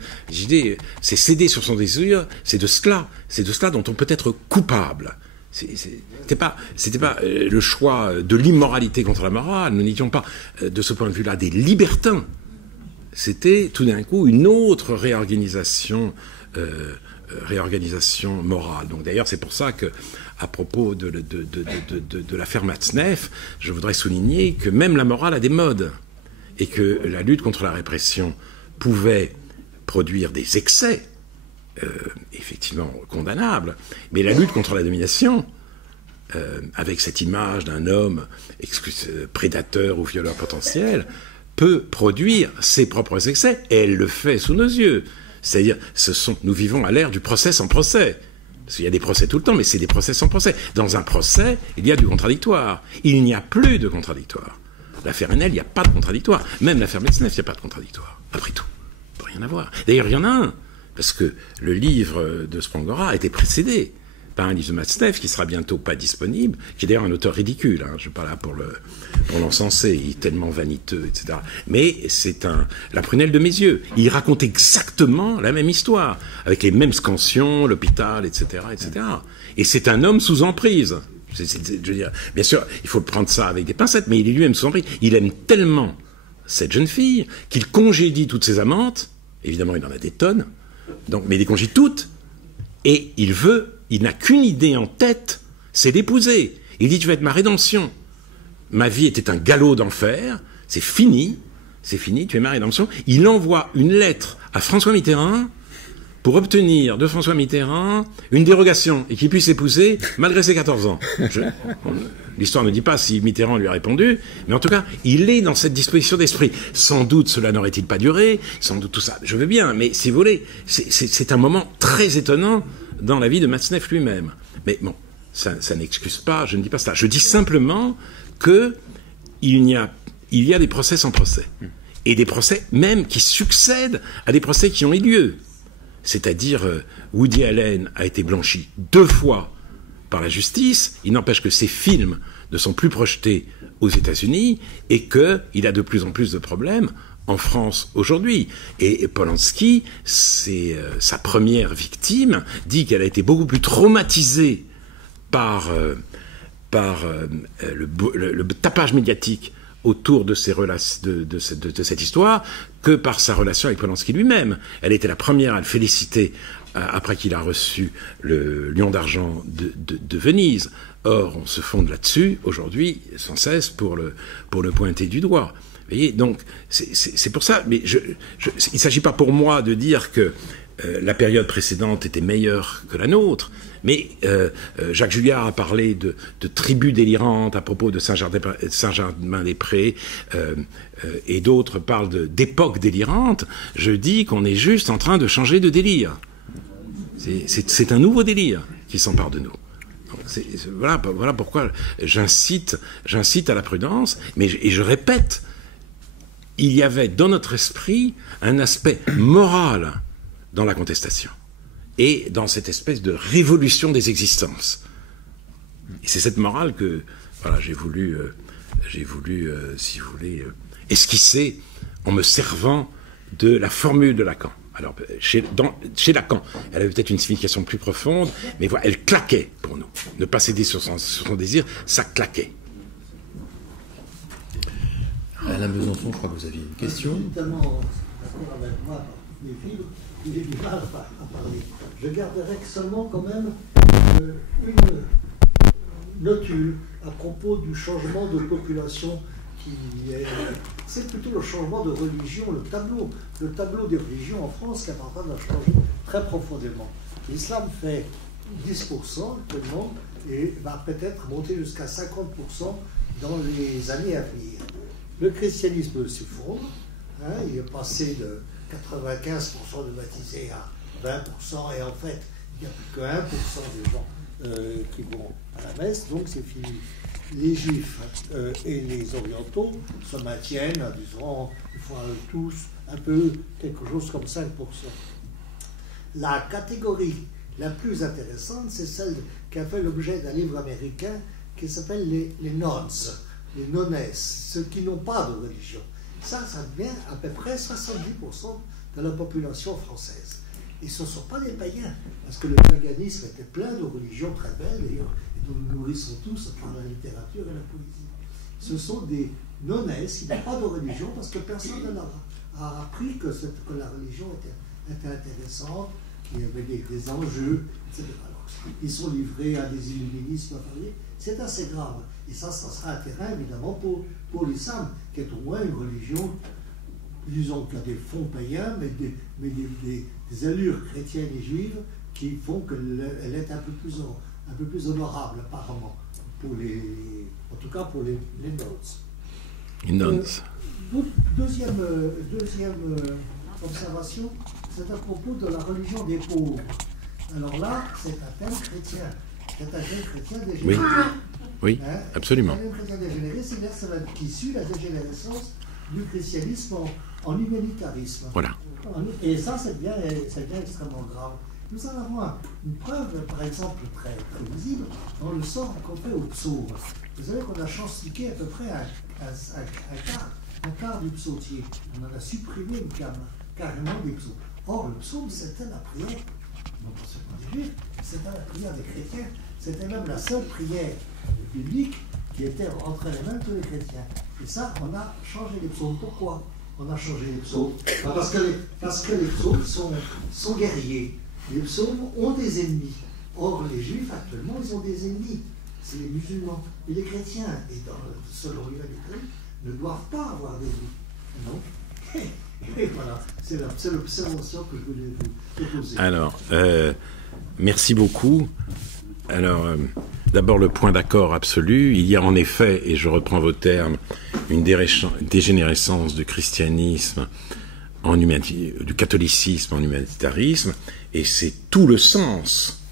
c'est céder sur son désir, c'est de cela dont on peut être coupable. C'était pas le choix de l'immoralité contre la morale. Nous n'étions pas, de ce point de vue-là, des libertins. C'était tout d'un coup une autre réorganisation morale. Donc d'ailleurs, c'est pour ça que, à propos de l'affaire Matzneff, je voudrais souligner que même la morale a des modes. Et que la lutte contre la répression pouvait produire des excès, effectivement condamnables, mais la lutte contre la domination, avec cette image d'un homme prédateur ou violeur potentiel, peut produire ses propres excès, et elle le fait sous nos yeux. C'est-à-dire, nous vivons à l'ère du procès sans procès. Parce qu'il y a des procès tout le temps, mais c'est des procès sans procès. Dans un procès, il y a du contradictoire. Il n'y a plus de contradictoire. L'affaire Enel, il n'y a pas de contradictoire. Même l'affaire Matzneff, il n'y a pas de contradictoire. Après tout, il ne peut rien avoir. D'ailleurs, il y en a un, parce que le livre de Spongora a été précédé par un livre de Matzneff qui sera bientôt pas disponible, qui est d'ailleurs un auteur ridicule. Je ne suis pas là pour l'encenser, il est tellement vaniteux, etc. Mais c'est la prunelle de mes yeux. Il raconte exactement la même histoire, avec les mêmes scansions, l'hôpital, etc., etc. Et c'est un homme sous emprise. Je veux dire, bien sûr, il faut prendre ça avec des pincettes, mais il est lui-même sous emprise. Il aime tellement cette jeune fille qu'il congédie toutes ses amantes. Évidemment, il en a des tonnes. Mais il les congédie toutes. Et il n'a qu'une idée en tête, c'est d'épouser. Il dit, tu vas être ma rédemption. Ma vie était un galop d'enfer. C'est fini, tu es ma rédemption. Il envoie une lettre à François Mitterrand pour obtenir de François Mitterrand une dérogation et qu'il puisse épouser malgré ses 14 ans. L'histoire ne dit pas si Mitterrand lui a répondu, mais en tout cas, il est dans cette disposition d'esprit. Sans doute cela n'aurait-il pas duré, sans doute tout ça, je veux bien, mais si vous voulez, c'est un moment très étonnant dans la vie de Matzneff lui-même. Mais bon, ça n'excuse pas, je ne dis pas ça. Je dis simplement qu'il y a des procès sans procès. Et des procès même qui succèdent à des procès qui ont eu lieu. C'est-à-dire, Woody Allen a été blanchi 2 fois par la justice. Il n'empêche que ses films ne sont plus projetés aux États-Unis et qu'il a de plus en plus de problèmes en France aujourd'hui. Et Polanski, c'est sa première victime, dit qu'elle a été beaucoup plus traumatisée par le tapage médiatique autour de cette histoire que par sa relation avec Polanski lui-même. Elle était la première à le féliciter après qu'il a reçu le Lion d'argent de Venise. Or, on se fonde là-dessus, aujourd'hui, sans cesse, pour le pointer du doigt. Vous voyez, donc, c'est pour ça, mais il ne s'agit pas pour moi de dire que la période précédente était meilleure que la nôtre, mais Jacques Julliard a parlé de tribus délirantes à propos de Saint-Germain-des-Prés, et d'autres parlent d'époques délirantes. Je dis qu'on est juste en train de changer de délire. C'est un nouveau délire qui s'empare de nous. Voilà pourquoi j'incite à la prudence, et je répète, il y avait dans notre esprit un aspect moral dans la contestation et dans cette espèce de révolution des existences. Et c'est cette morale que j'ai voulu, si vous voulez, esquisser en me servant de la formule de Lacan. Alors, chez Lacan, elle avait peut-être une signification plus profonde, mais voilà, elle claquait pour nous. Ne pas céder sur son désir, ça claquait. Alain Besançon, je crois que vous aviez une question. Je suis tellement d'accord avec moi par les livres, il est du mal à parler. Je garderai seulement quand même une notule à propos du changement de population c'est plutôt le changement de religion, le tableau des religions en France qui est en train de changer très profondément. L'islam fait 10% actuellement et va peut-être monter jusqu'à 50% dans les années à venir. Le christianisme s'effondre, il est passé de 95% de baptisés à 20% et en fait il n'y a plus que 1% des gens qui vont à la messe, donc c'est fini. Les juifs et les orientaux se maintiennent, disons, ils font tous un peu quelque chose comme 5%. La catégorie la plus intéressante, c'est celle qui a fait l'objet d'un livre américain qui s'appelle les nones, les nonesses, ceux qui n'ont pas de religion. Ça devient à peu près 70% de la population française. Et ce ne sont pas des païens, parce que le paganisme était plein de religions très belles, d'ailleurs, et dont nous nourrissons tous par la littérature et la poésie. Ce sont des nonesses qui n'ont pas de religion, parce que personne ne leur a appris que la religion était intéressante, qu'il y avait des enjeux, etc. Alors, ils sont livrés à des illuminismes variés. C'est assez grave. Et ça sera un terrain, évidemment, pour l'islam, qui est au moins une religion, disons, qui a des fonds païens, mais des allures chrétiennes et juives qui font qu'elle est un peu plus honorable, apparemment, en tout cas pour les notes. Les notes. Deuxième observation, c'est à propos de la religion des pauvres. Alors là, c'est un thème chrétien. C'est un thème chrétien dégénéré. Oui, absolument. Un thème chrétien dégénéré, c'est-à-dire que c'est issu de la dégénérescence du christianisme en humanitarisme. Voilà. Et ça, c'est bien extrêmement grave. Nous en avons une preuve, par exemple, très, très visible, dans le sort qu'on fait au psaume. Vous savez qu'on a chantifié à peu près un quart du psautier. On en a supprimé carrément des psaumes. Or, le psaume, c'était la prière, non pas seulement des juifs, c'était la prière des chrétiens. C'était même la seule prière biblique qui était entre les mains de tous les chrétiens. Et ça, on a changé les psaumes. Pourquoi on a changé les psaumes? Parce que les psaumes sont guerriers. Les psaumes ont des ennemis. Or, les juifs, actuellement, ils ont des ennemis. C'est les musulmans. Et les chrétiens, et selon l'humanité, ne doivent pas avoir d'ennemis. Non. Et voilà, c'est l'observation que je voulais vous proposer. Alors, merci beaucoup. Alors, d'abord le point d'accord absolu. Il y a en effet, et je reprends vos termes, une dégénérescence du christianisme, du catholicisme en humanitarisme, et c'est tout le sens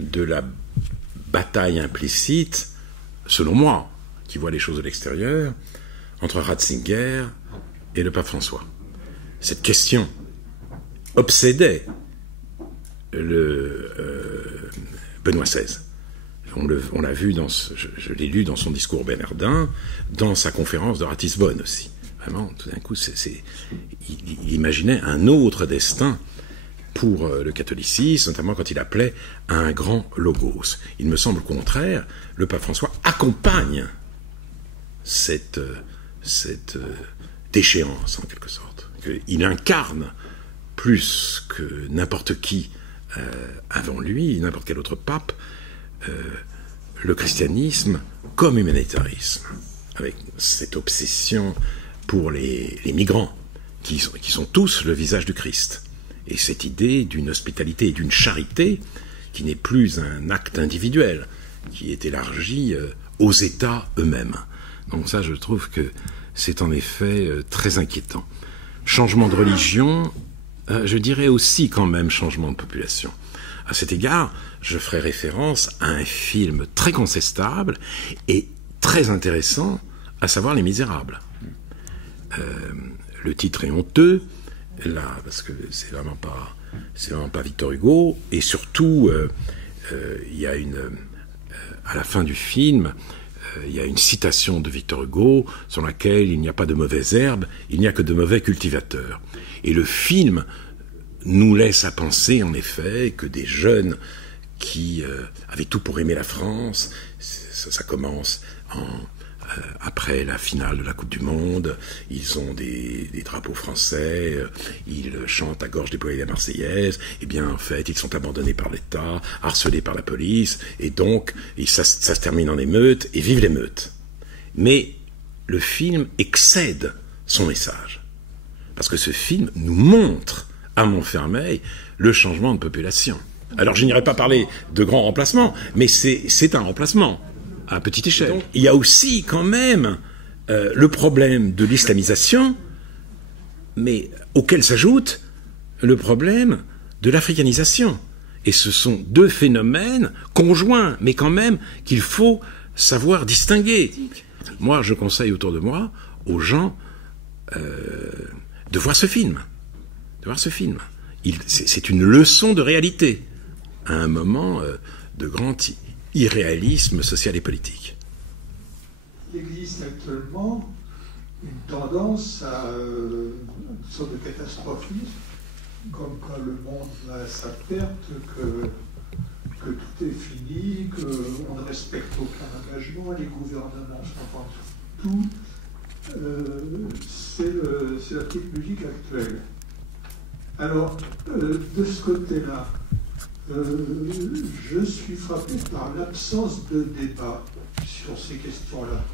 de la bataille implicite, selon moi, qui voit les choses de l'extérieur, entre Ratzinger et le pape François. Cette question obsédait Benoît XVI. On l'a vu, je l'ai lu dans son discours bernardin, dans sa conférence de Ratisbonne aussi. Vraiment, tout d'un coup, il imaginait un autre destin pour le catholicisme, notamment quand il appelait à un grand logos. Il me semble au contraire, le pape François accompagne cette déchéance, en quelque sorte. Il incarne plus que n'importe qui avant lui, n'importe quel autre pape, le christianisme comme humanitarisme, avec cette obsession pour les migrants, qui sont tous le visage du Christ. Et cette idée d'une hospitalité et d'une charité qui n'est plus un acte individuel, qui est élargi aux États eux-mêmes. Donc ça, je trouve que c'est en effet très inquiétant. Changement de religion, je dirais aussi quand même changement de population. À cet égard, je ferai référence à un film très contestable et très intéressant, à savoir Les Misérables. Le titre est honteux, là, parce que c'est vraiment pas Victor Hugo, et surtout, il y a à la fin du film, il y a une citation de Victor Hugo sur laquelle il n'y a pas de mauvaises herbes, il n'y a que de mauvais cultivateurs. Et le film nous laisse à penser, en effet, que des jeunes qui avaient tout pour aimer la France, ça commence après la finale de la Coupe du Monde, ils ont des drapeaux français, ils chantent à gorge déployée la Marseillaise, et bien en fait ils sont abandonnés par l'État, harcelés par la police, et donc ça se termine en émeute, et vive l'émeute. Mais le film excède son message, parce que ce film nous montre à Montfermeil le changement de population. Alors je n'irai pas parler de grand remplacement, mais c'est un remplacement à petite échelle. Donc, il y a aussi quand même le problème de l'islamisation, mais auquel s'ajoute le problème de l'africanisation. Et ce sont deux phénomènes conjoints, mais quand même qu'il faut savoir distinguer. Moi, je conseille autour de moi aux gens de voir ce film. C'est une leçon de réalité, à un moment de grand irréalisme social et politique. Il existe actuellement une tendance à une sorte de catastrophisme, comme quand le monde va à sa perte, que tout est fini, qu'on ne respecte aucun engagement, les gouvernements sont en tout. C'est la petite musique actuelle. Alors, de ce côté-là, je suis frappé par l'absence de débat sur ces questions-là.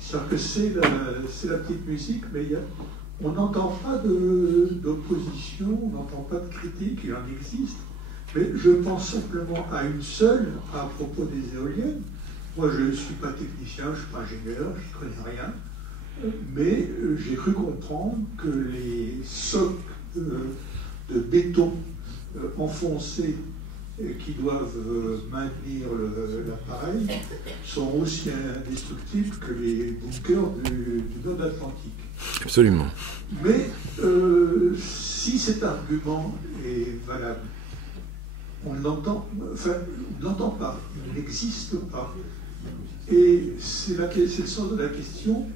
C'est-à-dire que c'est la petite musique, mais on n'entend pas d'opposition, on n'entend pas de critique, il en existe. Mais je pense simplement à une seule à propos des éoliennes. Moi, je ne suis pas technicien, je ne suis pas ingénieur, je ne connais rien. Mais j'ai cru comprendre que les socs de béton enfoncés qui doivent maintenir l'appareil sont aussi indestructibles que les bunkers du nord Atlantique. Absolument. Mais si cet argument est valable, on ne l'entend pas, il n'existe pas. Et c'est le sens de la question.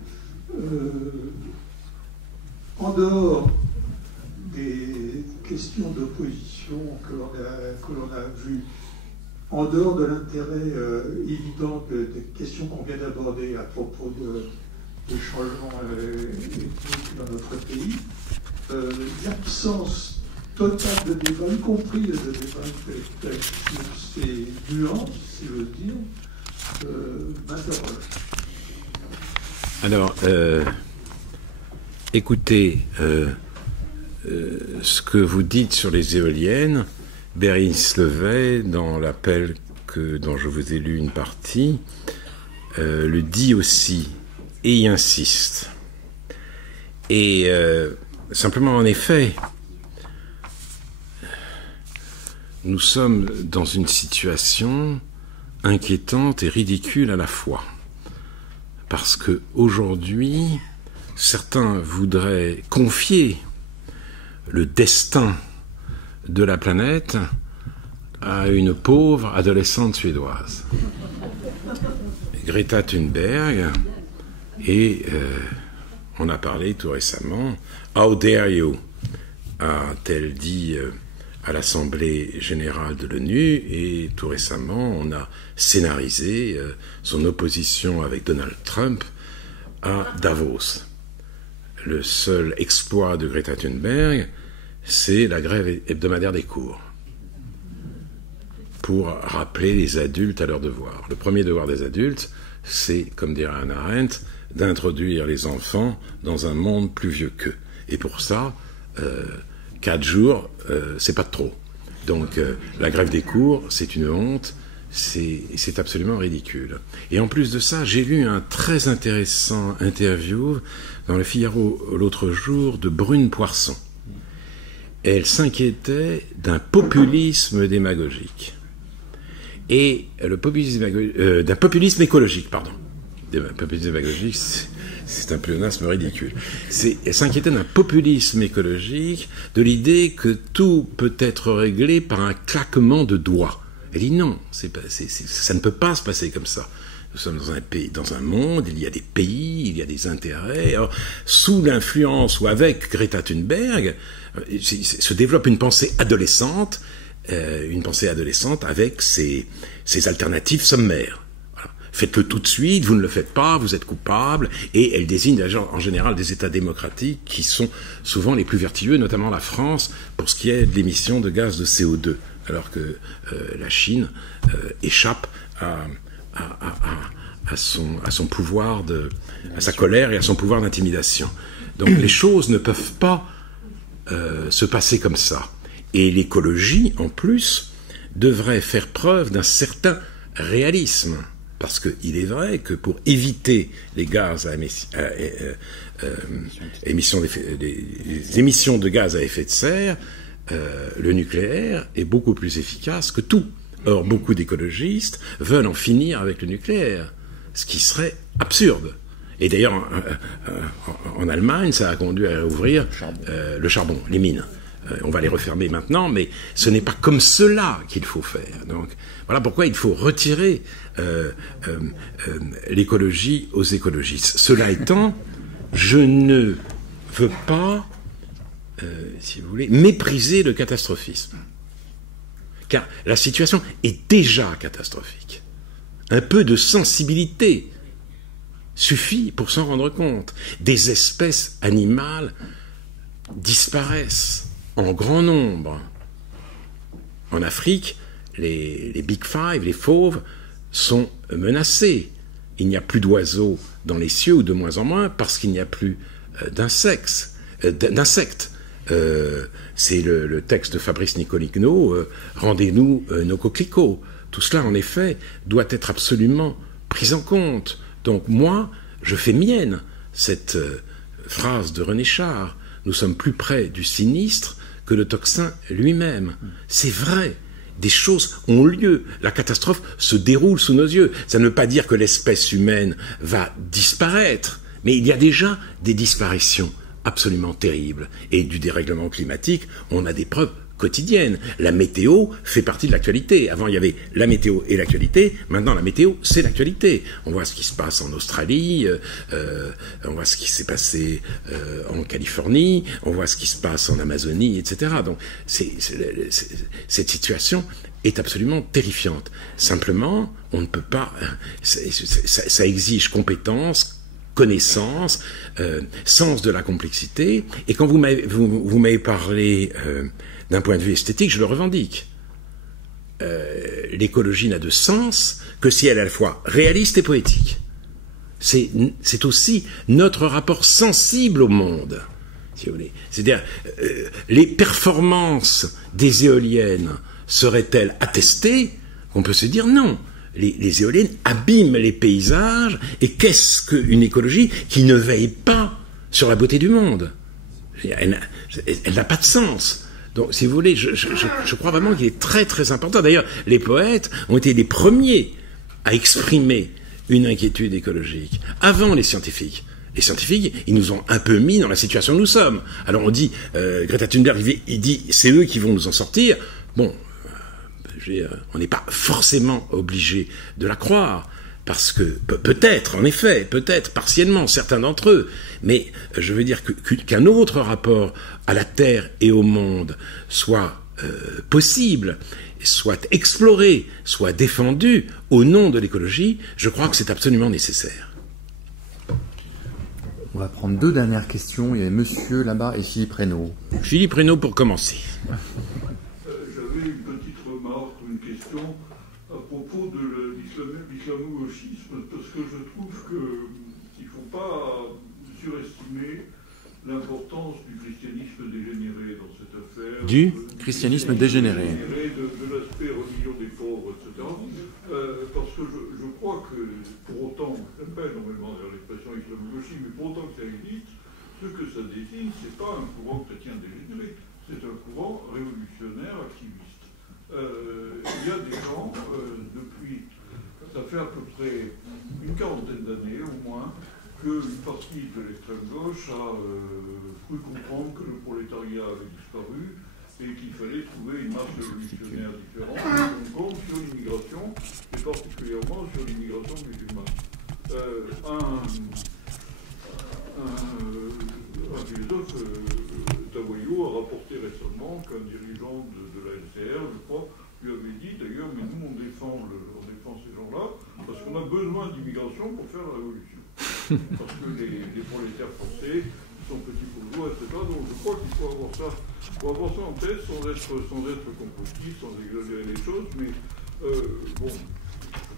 En dehors des questions d'opposition que l'on a vues, en dehors de l'intérêt évident des questions qu'on vient d'aborder à propos des changements ethniques dans notre pays, l'absence totale de débat, y compris de débat intellectuel sur ces nuances, si je veux dire, m'interroge. Alors, écoutez, ce que vous dites sur les éoliennes, Bérénice Levet, dans l'appel dont je vous ai lu une partie, le dit aussi, et y insiste. Et simplement, en effet, nous sommes dans une situation inquiétante et ridicule à la fois. Parce qu'aujourd'hui, certains voudraient confier le destin de la planète à une pauvre adolescente suédoise. Greta Thunberg, et on a parlé tout récemment, « How dare you ?» a-t-elle dit à l'Assemblée générale de l'ONU, et tout récemment, on a scénarisé son opposition avec Donald Trump à Davos. Le seul exploit de Greta Thunberg, c'est la grève hebdomadaire des cours, pour rappeler les adultes à leurs devoirs. Le premier devoir des adultes, c'est, comme dirait Hannah Arendt, d'introduire les enfants dans un monde plus vieux qu'eux. Et pour ça, 4 jours, c'est pas de trop. Donc la grève des cours, c'est une honte, c'est absolument ridicule. Et en plus de ça, j'ai lu un très intéressant interview dans le Figaro l'autre jour de Brune Poirson. Elle s'inquiétait d'un populisme démagogique. Et le populisme d'un populisme écologique, pardon. Populisme démagogique, c'est un pléonasme ridicule. Elle s'inquiétait d'un populisme écologique, de l'idée que tout peut être réglé par un claquement de doigts. Elle dit non, ça ne peut pas se passer comme ça. Nous sommes dans un monde, il y a des pays, il y a des intérêts. Alors, sous l'influence ou avec Greta Thunberg, se développe une pensée adolescente avec ses alternatives sommaires. Voilà. Faites-le tout de suite, vous ne le faites pas, vous êtes coupable. Et elle désigne en général des États démocratiques qui sont souvent les plus vertueux, notamment la France, pour ce qui est de l'émission de gaz de CO2, alors que la Chine échappe à son pouvoir à sa colère et à son pouvoir d'intimidation. Donc les choses ne peuvent pas se passer comme ça. Et l'écologie, en plus, devrait faire preuve d'un certain réalisme. Parce qu'il est vrai que pour éviter les gaz émissions de gaz à effet de serre, le nucléaire est beaucoup plus efficace que tout. Or, beaucoup d'écologistes veulent en finir avec le nucléaire, ce qui serait absurde. Et d'ailleurs, en Allemagne, ça a conduit à ouvrir le charbon, les mines. On va les refermer maintenant, mais ce n'est pas comme cela qu'il faut faire. Donc, voilà pourquoi il faut retirer l'écologie aux écologistes. Cela étant, je ne veux pas, si vous voulez, mépriser le catastrophisme. Car la situation est déjà catastrophique. Un peu de sensibilité suffit pour s'en rendre compte. Des espèces animales disparaissent en grand nombre. En Afrique, les Big Five, les fauves, sont menacés. Il n'y a plus d'oiseaux dans les cieux, ou de moins en moins, parce qu'il n'y a plus d'insectes. C'est le texte de Fabrice Nicoligno, rendez-nous nos coquelicots. Tout cela, en effet, doit être absolument pris en compte. Donc moi, je fais mienne cette phrase de René Char. Nous sommes plus près du sinistre que le tocsin lui-même. C'est vrai. Des choses ont lieu. La catastrophe se déroule sous nos yeux. Ça ne veut pas dire que l'espèce humaine va disparaître, mais il y a déjà des disparitions absolument terribles. Et du dérèglement climatique, on a des preuves quotidiennes. La météo fait partie de l'actualité. Avant, il y avait la météo et l'actualité. Maintenant, la météo, c'est l'actualité. On voit ce qui se passe en Australie, on voit ce qui s'est passé en Californie, on voit ce qui se passe en Amazonie, etc. Donc, cette situation est absolument terrifiante. Simplement, on ne peut pas... Ça exige compétence, connaissance, sens de la complexité. Et quand vous m'avez parlé d'un point de vue esthétique, je le revendique. L'écologie n'a de sens que si elle est à la fois réaliste et poétique. C'est aussi notre rapport sensible au monde, si vous voulez. C'est-à-dire, les performances des éoliennes seraient-elles attestées qu'on peut se dire non. Les éoliennes abîment les paysages, et qu'est-ce qu'une écologie qui ne veille pas sur la beauté du monde? Elle n'a pas de sens. Donc, si vous voulez, je crois vraiment qu'il est très très important. D'ailleurs, les poètes ont été les premiers à exprimer une inquiétude écologique, avant les scientifiques. Les scientifiques, ils nous ont un peu mis dans la situation où nous sommes. Alors on dit, Greta Thunberg, il dit, c'est eux qui vont nous en sortir. Bon, on n'est pas forcément obligé de la croire, parce que peut-être, en effet, peut-être partiellement, certains d'entre eux, mais je veux dire qu'un autre rapport à la Terre et au monde soit possible, soit exploré, soit défendu au nom de l'écologie, je crois que c'est absolument nécessaire. On va prendre deux dernières questions. Il y a monsieur là-bas et Philippe Reynaud. Philippe Reynaud pour commencer. J'avais une petite remarque, une question à propos de l'islamo-gauchisme, parce que je trouve qu'il ne faut pas surestimer l'importance du christianisme dégénéré dans cette affaire. Du christianisme dégénéré. De l'aspect religion des pauvres, etc. Parce que je crois que, pour autant, j'aime pas énormément l'expression islamo-gauchiste, mais pour autant que ça existe, ce que ça désigne, c'est pas un courant chrétien dégénéré, c'est un courant révolutionnaire activiste. Il y a des gens, depuis, ça fait à peu près une quarantaine d'années au moins, qu'une partie de l'extrême gauche a cru comprendre que le prolétariat avait disparu et qu'il fallait trouver une marche révolutionnaire différente, on compte sur l'immigration, et particulièrement sur l'immigration musulmane. Un philosophe, Tawayo, a rapporté récemment qu'un dirigeant de la LCR, je crois, lui avait dit d'ailleurs, mais nous on défend ces gens-là parce qu'on a besoin d'immigration pour faire la révolution. Parce que les prolétaires français sont petits bourgeois, etc. Donc je crois qu'il faut avoir ça en tête sans être complotiste, sans exagérer les choses, mais bon,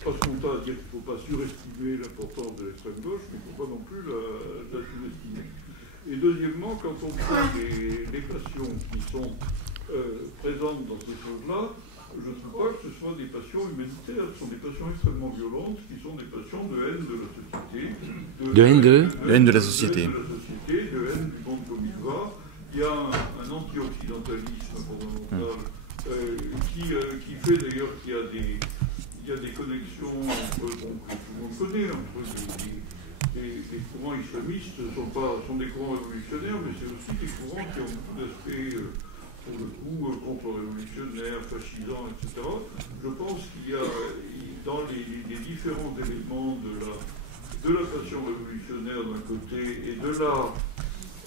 parce qu'on t'a à dire qu'il ne faut pas surestimer l'importance de l'extrême gauche, mais il ne faut pas non plus la sous-estimer. Et deuxièmement, quand on prend les passions qui sont présentes dans ces choses-là, je ne trouve pas que ce soit des passions humanitaires, ce sont des passions extrêmement violentes, qui sont des passions de haine de la société. De haine de la société. De haine du monde comme il va. Il y a un anti-occidentalisme fondamental qui fait d'ailleurs qu'il y a des connexions entre, bon, que tout le monde connaît, entre les courants islamistes sont des courants révolutionnaires, mais c'est aussi des courants qui ont beaucoup d'aspects pour le coup, contre-révolutionnaires, fascisants, etc. Je pense qu'il y a, dans les différents éléments de la passion révolutionnaire d'un côté et de la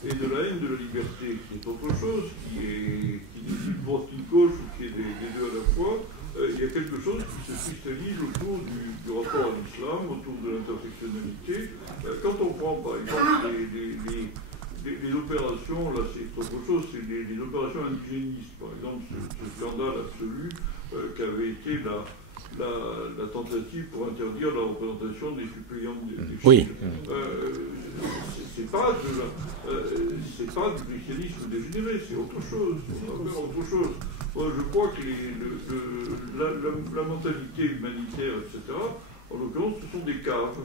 haine de la liberté, qui est autre chose, qui n'est ni droite ni gauche, ou qui est des deux à la fois, il y a quelque chose qui se cristallise autour du rapport à l'islam, autour de l'intersectionnalité. Quand on prend par exemple les opérations, là c'est autre chose, c'est les opérations indigénistes, par exemple ce scandale absolu qu'avait été la tentative pour interdire la représentation des suppléants des oui. C'est pas du christianisme dégénéré, c'est autre chose, Moi, je crois que la mentalité humanitaire, etc., en l'occurrence, ce sont des caves.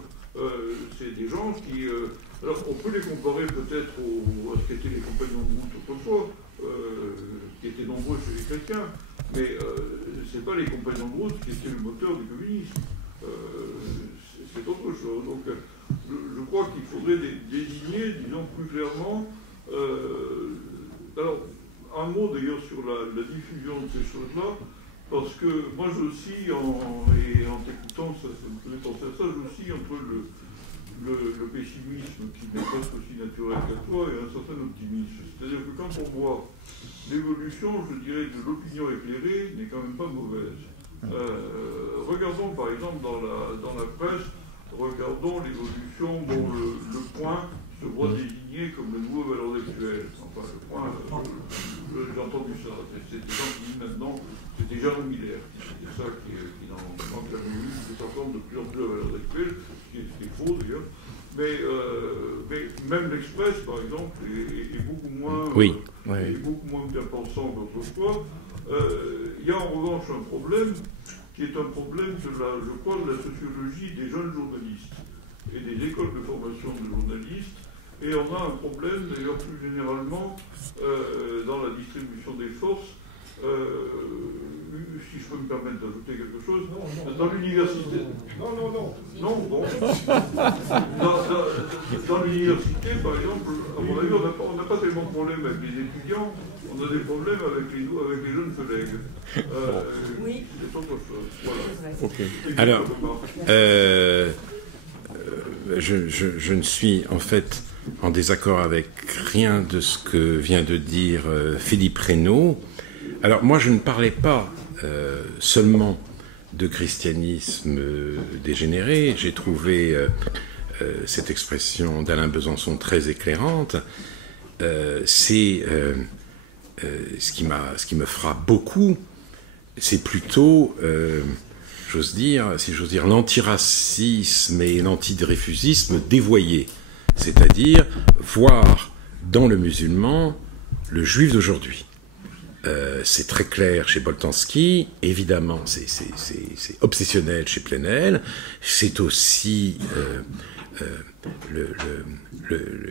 C'est des gens qui... alors, on peut les comparer peut-être à ce qu'étaient les compagnons de route autrefois, qui étaient nombreux chez les chrétiens, mais c'est pas les compagnons de route qui étaient le moteur du communisme. C'est autre chose. Donc, je crois qu'il faudrait désigner, disons plus clairement... alors, un mot d'ailleurs sur la diffusion de ces choses-là, parce que moi j'oscille, en t'écoutant, ça me faisait penser à ça, j'oscille entre le pessimisme qui n'est presque aussi naturel qu'à toi et un certain optimisme. C'est-à-dire que quand on voit l'évolution, je dirais, de l'opinion éclairée n'est quand même pas mauvaise. Regardons par exemple dans la presse, regardons l'évolution dont le Point se voit désigné comme le nouveau valeur actuel. Enfin, le Point, j'ai entendu ça. C'est des gens qui disent maintenant, c'est déjà un Miller. C'est ça qui dans la minute, qui s'entend de plus en plus à valeur actuelle, ce qui est faux d'ailleurs. Mais même l'Express, par exemple, est beaucoup moins, est beaucoup moins bien pensant qu'autrefois. Il y a en revanche un problème qui est un problème je crois, de la sociologie des jeunes journalistes et des écoles de formation de journalistes. Et on a un problème, d'ailleurs, plus généralement, dans la distribution des forces. Si je peux me permettre d'ajouter quelque chose, dans l'université. Non, bon. Dans l'université, par exemple, à mon avis, on n'a pas tellement de problèmes avec les étudiants, on a des problèmes avec les jeunes collègues. Oui. C'est autre chose. Voilà. Okay. Alors, je ne suis en fait en désaccord avec rien de ce que vient de dire Philippe Reynaud. Alors moi je ne parlais pas seulement de christianisme dégénéré, j'ai trouvé cette expression d'Alain Besançon très éclairante. Ce qui me frappe beaucoup, c'est plutôt, si j'ose dire, l'antiracisme et l'antidreyfusisme dévoyé. C'est-à-dire voir dans le musulman le juif d'aujourd'hui. c'est très clair chez Boltanski, évidemment, c'est obsessionnel chez Plenel, c'est aussi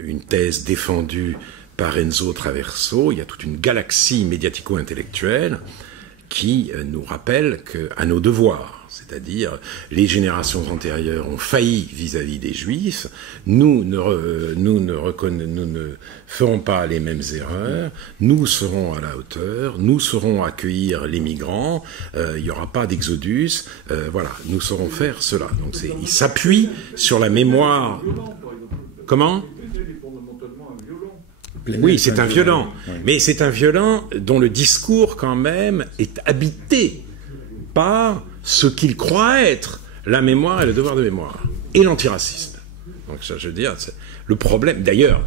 une thèse défendue par Enzo Traverso. Il y a toute une galaxie médiatico-intellectuelle qui nous rappelle à nos devoirs. C'est-à-dire, les générations antérieures ont failli vis-à-vis des Juifs. Nous ne ferons pas les mêmes erreurs. Nous serons à la hauteur. Nous saurons accueillir les migrants. Il n'y aura pas d'exodus. Voilà, nous saurons faire cela. Donc, il s'appuie sur la mémoire. Comment ? Oui, c'est un violent. Mais c'est un violent dont le discours, quand même, est habité par ce qu'il croit être la mémoire et le devoir de mémoire, et l'antiracisme. Donc ça, je veux dire, le problème, d'ailleurs,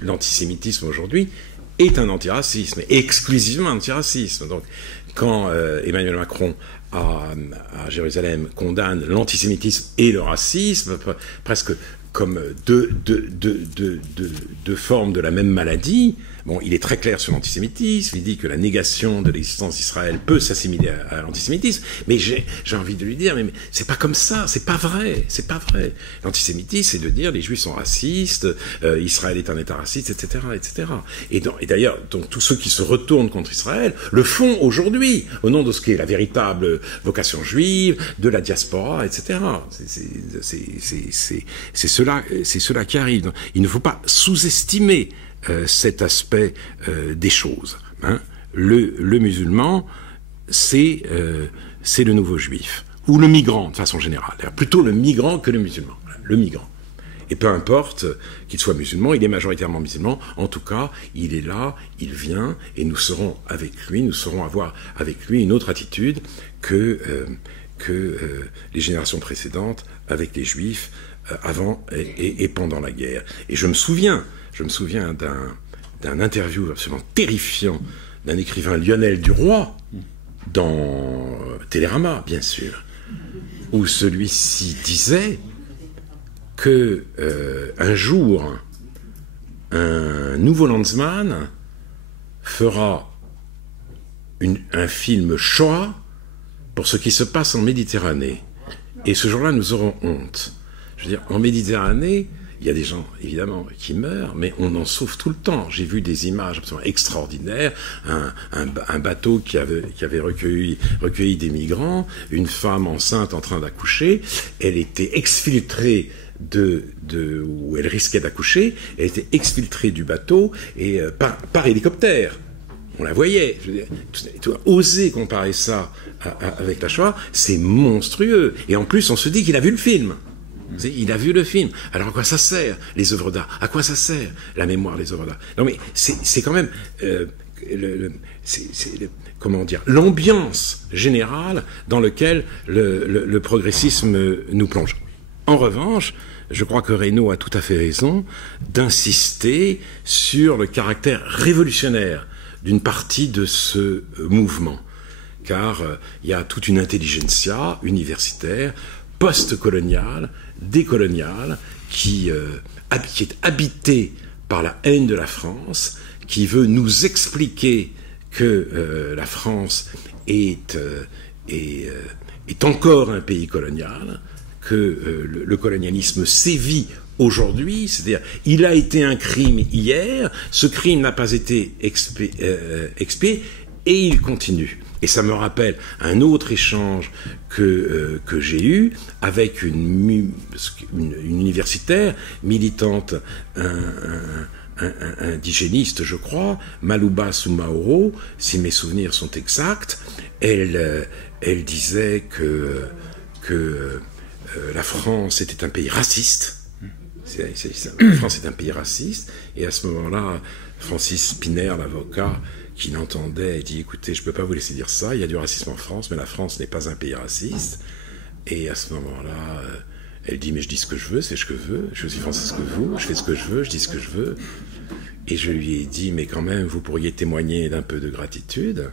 l'antisémitisme aujourd'hui est un antiracisme, exclusivement un antiracisme. Donc quand Emmanuel Macron à Jérusalem condamne l'antisémitisme et le racisme, presque comme deux formes de la même maladie. Bon, il est très clair sur l'antisémitisme, il dit que la négation de l'existence d'Israël peut s'assimiler à l'antisémitisme, mais j'ai envie de lui dire, mais c'est pas comme ça, c'est pas vrai. L'antisémitisme, c'est de dire les Juifs sont racistes, Israël est un État raciste, etc., etc. Et d'ailleurs, donc tous ceux qui se retournent contre Israël le font aujourd'hui, au nom de ce qu'est la véritable vocation juive, de la diaspora, etc. C'est cela qui arrive. Donc, il ne faut pas sous-estimer cet aspect des choses. Hein. Le musulman, c'est le nouveau juif, ou le migrant de façon générale. Plutôt le migrant que le musulman. Le migrant. Et peu importe qu'il soit musulman, il est majoritairement musulman. En tout cas, il est là, il vient, et nous serons avec lui, nous saurons avoir avec lui une autre attitude que les générations précédentes avec les juifs avant et pendant la guerre. Et je me souviens d'un interview absolument terrifiant d'un écrivain, Lionel Duroy, dans Télérama, bien sûr, où celui-ci disait que un jour, un nouveau Landsman fera un film Shoah pour ce qui se passe en Méditerranée. Et ce jour-là, nous aurons honte. Je veux dire, en Méditerranée, il y a des gens, évidemment, qui meurent, mais on en sauve tout le temps. J'ai vu des images absolument extraordinaires, un bateau qui avait recueilli des migrants, une femme enceinte en train d'accoucher, elle était exfiltrée où elle risquait d'accoucher, elle était exfiltrée du bateau et par hélicoptère. On la voyait. Je veux dire, oser comparer ça avec la Shoah, c'est monstrueux. Et en plus, on se dit qu'il a vu le film. Il a vu le film. Alors à quoi ça sert, les œuvres d'art? À quoi ça sert, la mémoire des œuvres d'art? Non mais c'est quand même comment dire, l'ambiance générale dans laquelle le progressisme nous plonge. En revanche, je crois que Reynaud a tout à fait raison d'insister sur le caractère révolutionnaire d'une partie de ce mouvement, car il y a toute une intelligentsia universitaire, post-coloniale, décoloniale, qui est habitée par la haine de la France, qui veut nous expliquer que la France est encore un pays colonial, que le colonialisme sévit aujourd'hui, c'est-à-dire il a été un crime hier, ce crime n'a pas été expié et il continue. Et ça me rappelle un autre échange que j'ai eu avec une universitaire militante, un indigéniste, je crois, Malouba Soumaoro, si mes souvenirs sont exacts. Elle disait que la France était un pays raciste. La France est un pays raciste. Et à ce moment-là, Francis Spinner, l'avocat, qui l'entendait, dit, écoutez, je ne peux pas vous laisser dire ça, il y a du racisme en France, mais la France n'est pas un pays raciste. Et à ce moment-là, elle dit, mais je dis ce que je veux, c'est ce que je veux, je suis française que vous, je fais ce que je veux, je dis ce que je veux. Et je lui ai dit, mais quand même, vous pourriez témoigner d'un peu de gratitude.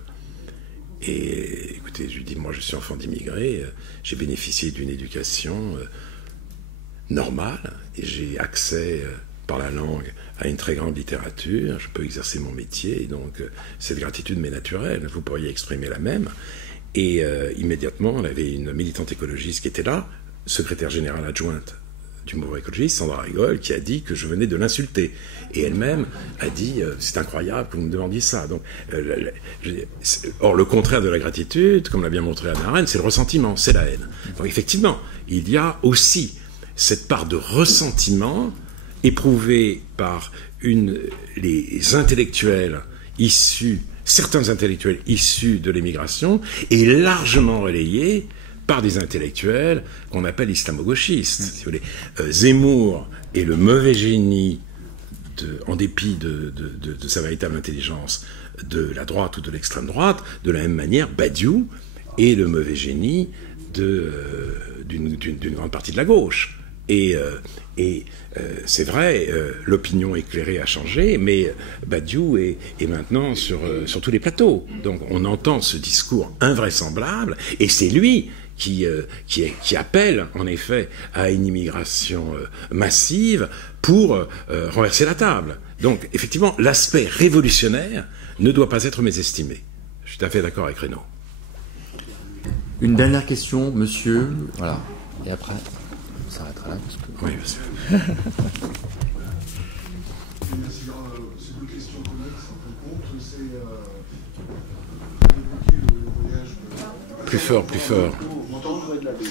Et écoutez, je lui ai dit, moi je suis enfant d'immigré, j'ai bénéficié d'une éducation normale, et j'ai accès par la langue à une très grande littérature, je peux exercer mon métier, et donc cette gratitude m'est naturelle, vous pourriez exprimer la même. Et immédiatement, on avait une militante écologiste qui était là, secrétaire générale adjointe du mouvement écologiste, Sandra Rigol, qui a dit que je venais de l'insulter. Et elle-même a dit c'est incroyable que vous me demandiez ça. Donc, or, le contraire de la gratitude, comme l'a bien montré Hannah Arendt, c'est le ressentiment, c'est la haine. Donc effectivement, il y a aussi cette part de ressentiment éprouvée par les intellectuels issus, certains intellectuels issus de l'émigration, et largement relayée par des intellectuels qu'on appelle islamo-gauchistes. Si vous voulez. Zemmour est le mauvais génie, en dépit de sa véritable intelligence, de la droite ou de l'extrême droite. De la même manière, Badiou est le mauvais génie d'une grande partie de la gauche. Et c'est vrai, l'opinion éclairée a changé, mais Badiou est maintenant sur tous les plateaux. Donc on entend ce discours invraisemblable, et c'est lui qui appelle en effet à une immigration massive pour renverser la table. Donc effectivement, l'aspect révolutionnaire ne doit pas être mésestimé. Je suis tout à fait d'accord avec Renaud. Une dernière question, monsieur. Voilà. Et après, on s'arrêtera là. Parce que... Oui, monsieur. C'est une question connexe, en fin de compte. C'est plus fort, plus fort.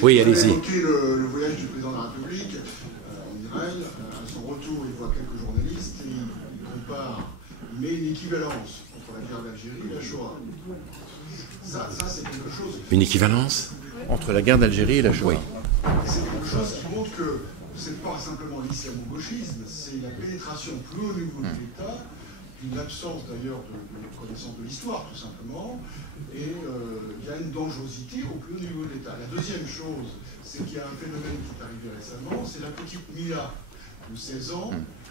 Oui, allez-y. Évoqué le voyage du président de la République en Israël. À son retour, il voit quelques journalistes et il compare, il met une équivalence entre la guerre d'Algérie et la Shoah. Ça c'est quelque chose. Une équivalence entre la guerre d'Algérie et la Shoah. Oui. C'est quelque chose qui montre que c'est pas simplement l'islamo-gauchisme, c'est la pénétration plus haut niveau de l'État, une absence d'ailleurs de connaissance de l'histoire tout simplement, et il y a une dangerosité au plus haut niveau de l'État. La deuxième chose, c'est qu'il y a un phénomène qui est arrivé récemment, c'est la petite Mila de 16 ans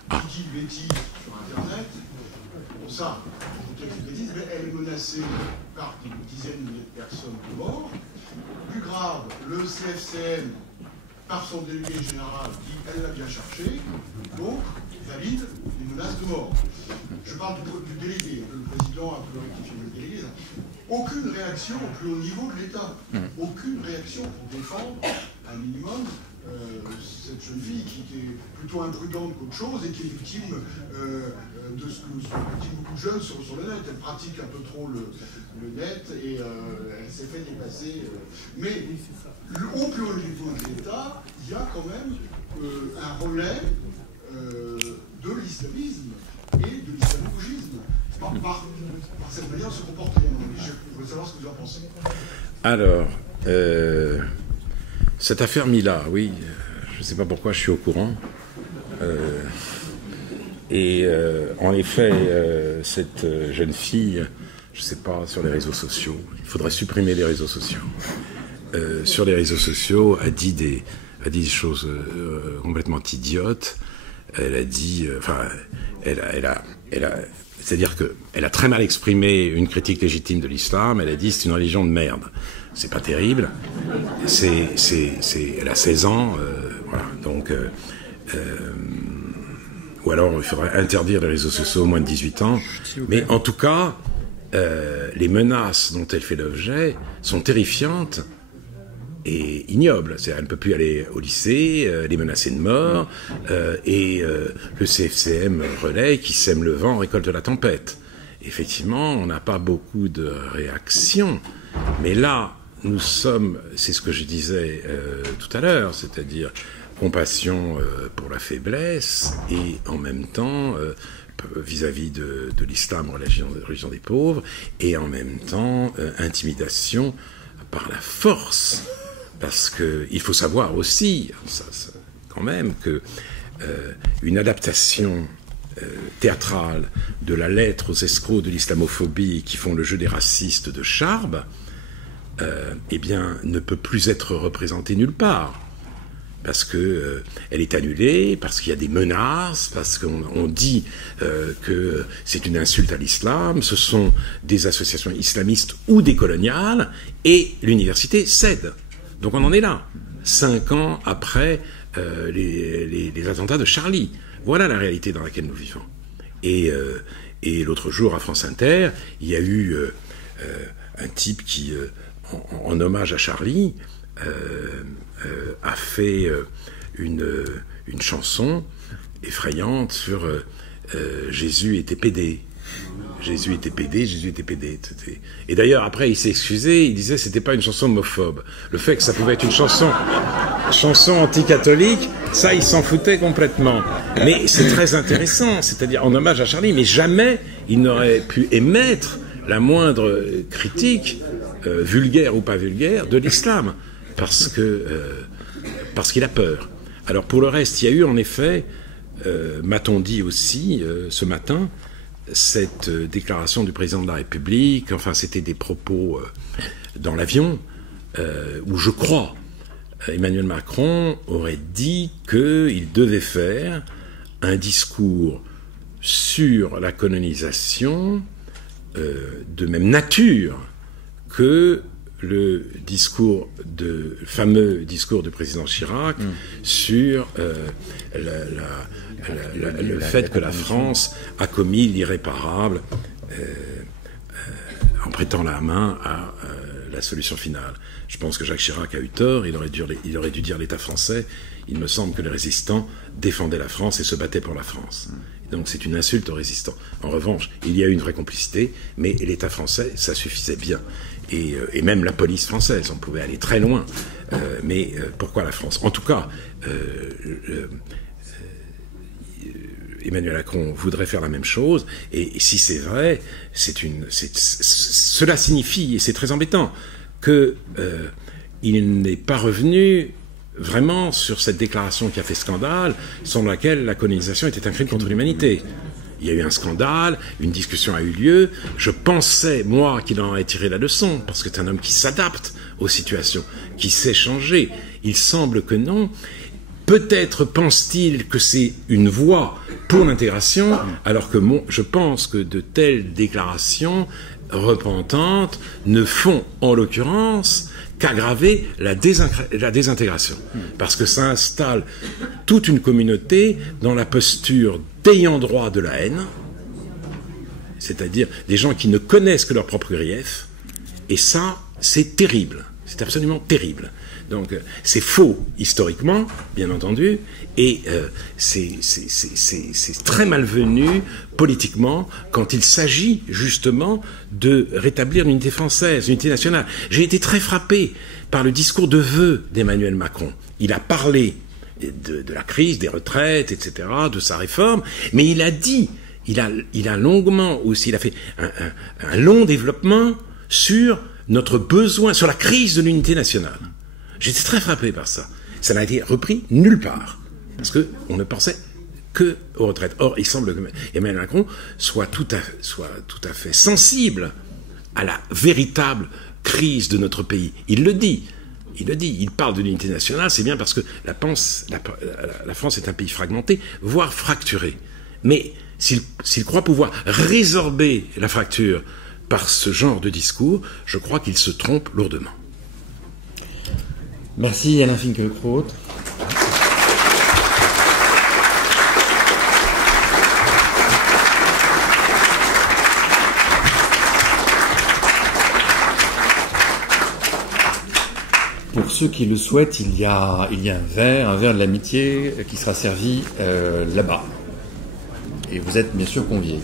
qui dit une bêtise sur Internet. Bon, ça, peut-être une bêtise, mais elle est menacée par des dizaines de milliers de personnes de morts. Plus grave, le CFCM, par son délégué général, dit elle l'a bien cherché, donc valide les menaces de mort. Je parle du délégué, le président a pu rectifier le délégué. Aucune réaction au plus haut niveau de l'État. Aucune réaction pour défendre un minimum cette jeune fille qui est plutôt imprudente qu'autre chose et qui est victime de ce que beaucoup de jeunes sur le net. Elle pratique un peu trop le net et elle s'est fait dépasser. Mais au plus haut niveau de l'État, il y a quand même un relais de l'islamisme et de l'islamo-gauchisme par cette manière de se comporter. Je voudrais savoir ce que vous en pensez. Alors, cette affaire Mila, oui, je ne sais pas pourquoi je suis au courant. En effet, cette jeune fille, je ne sais pas, sur les réseaux sociaux, il faudrait supprimer les réseaux sociaux. Sur les réseaux sociaux, a dit des choses complètement idiotes. Elle a dit, c'est-à-dire qu'elle a très mal exprimé une critique légitime de l'islam. Elle a dit c'est une religion de merde. C'est pas terrible. Elle a 16 ans, voilà. Donc, ou alors il faudrait interdire les réseaux sociaux aux moins de 18 ans. Mais en tout cas, les menaces dont elle fait l'objet sont terrifiantes et ignoble. Elle ne peut plus aller au lycée, elle est menacée de mort, et le CFCM relaie qui sème le vent récolte la tempête. Effectivement, on n'a pas beaucoup de réactions, mais là, nous sommes, c'est ce que je disais tout à l'heure, c'est-à-dire compassion pour la faiblesse, et en même temps, vis-à-vis de l'islam, religion des pauvres, et en même temps, intimidation par la force. Parce qu'il faut savoir aussi, quand même, que une adaptation théâtrale de la lettre aux escrocs de l'islamophobie qui font le jeu des racistes de Charb, eh bien, ne peut plus être représentée nulle part. Parce qu'elle est annulée, parce qu'il y a des menaces, parce qu'on dit que c'est une insulte à l'islam, ce sont des associations islamistes ou décoloniales, et l'université cède. Donc on en est là, 5 ans après les attentats de Charlie. Voilà la réalité dans laquelle nous vivons. Et l'autre jour, à France Inter, il y a eu un type qui, en hommage à Charlie, a fait une chanson effrayante sur Jésus était pédé. Jésus était pédé, Jésus était pédé. Et d'ailleurs, après, il s'est excusé, il disait que c'était pas une chanson homophobe. Le fait que ça pouvait être une chanson anti-catholique, ça, il s'en foutait complètement. Mais c'est très intéressant, c'est-à-dire en hommage à Charlie, mais jamais il n'aurait pu émettre la moindre critique, vulgaire ou pas vulgaire, de l'islam, parce qu'il a peur. Alors pour le reste, il y a eu en effet, m'a-t-on dit aussi ce matin, cette déclaration du président de la République, enfin c'était des propos dans l'avion, où je crois Emmanuel Macron aurait dit qu'il devait faire un discours sur la colonisation de même nature que le fameux discours du président Chirac sur le fait que la France a commis l'irréparable en prêtant la main à la solution finale. Je pense que Jacques Chirac a eu tort, il aurait dû dire l'État français. Il me semble que les résistants défendaient la France et se battaient pour la France. Donc c'est une insulte aux résistants. En revanche, il y a eu une vraie complicité, mais l'État français, ça suffisait bien. Et même la police française, on pouvait aller très loin. Mais pourquoi la France? En tout cas, Emmanuel Macron voudrait faire la même chose, et si c'est vrai, cela signifie, et c'est très embêtant, qu'il n'est pas revenu vraiment sur cette déclaration qui a fait scandale, selon laquelle la colonisation était un crime contre l'humanité. Il y a eu un scandale, une discussion a eu lieu. Je pensais, moi, qu'il en aurait tiré la leçon, parce que c'est un homme qui s'adapte aux situations, qui sait changer. Il semble que non. Peut-être pense-t-il que c'est une voie pour l'intégration, alors que je pense que de telles déclarations repentantes ne font, en l'occurrence, qu'aggraver la désintégration. Parce que ça installe toute une communauté dans la posture d'ayant droit de la haine, c'est-à-dire des gens qui ne connaissent que leur propre grief, et ça, c'est terrible. C'est absolument terrible. Donc, c'est faux historiquement, bien entendu, et c'est très malvenu politiquement quand il s'agit justement de rétablir l'unité française, l'unité nationale. J'ai été très frappé par le discours de vœux d'Emmanuel Macron. Il a parlé de la crise, des retraites, etc., de sa réforme, mais il a dit, il a longuement aussi, il a fait un long développement sur notre besoin, sur la crise de l'unité nationale. J'étais très frappé par ça. Ça n'a été repris nulle part, parce qu'on ne pensait que aux retraites. Or, il semble que Emmanuel Macron soit tout à fait sensible à la véritable crise de notre pays. Il le dit. Il parle de l'unité nationale, c'est bien parce que la France est un pays fragmenté, voire fracturé. Mais s'il croit pouvoir résorber la fracture par ce genre de discours, je crois qu'il se trompe lourdement. Merci Alain Finkielkraut. Pour ceux qui le souhaitent, il y a un verre de l'amitié qui sera servi là-bas. Et vous êtes bien sûr conviés.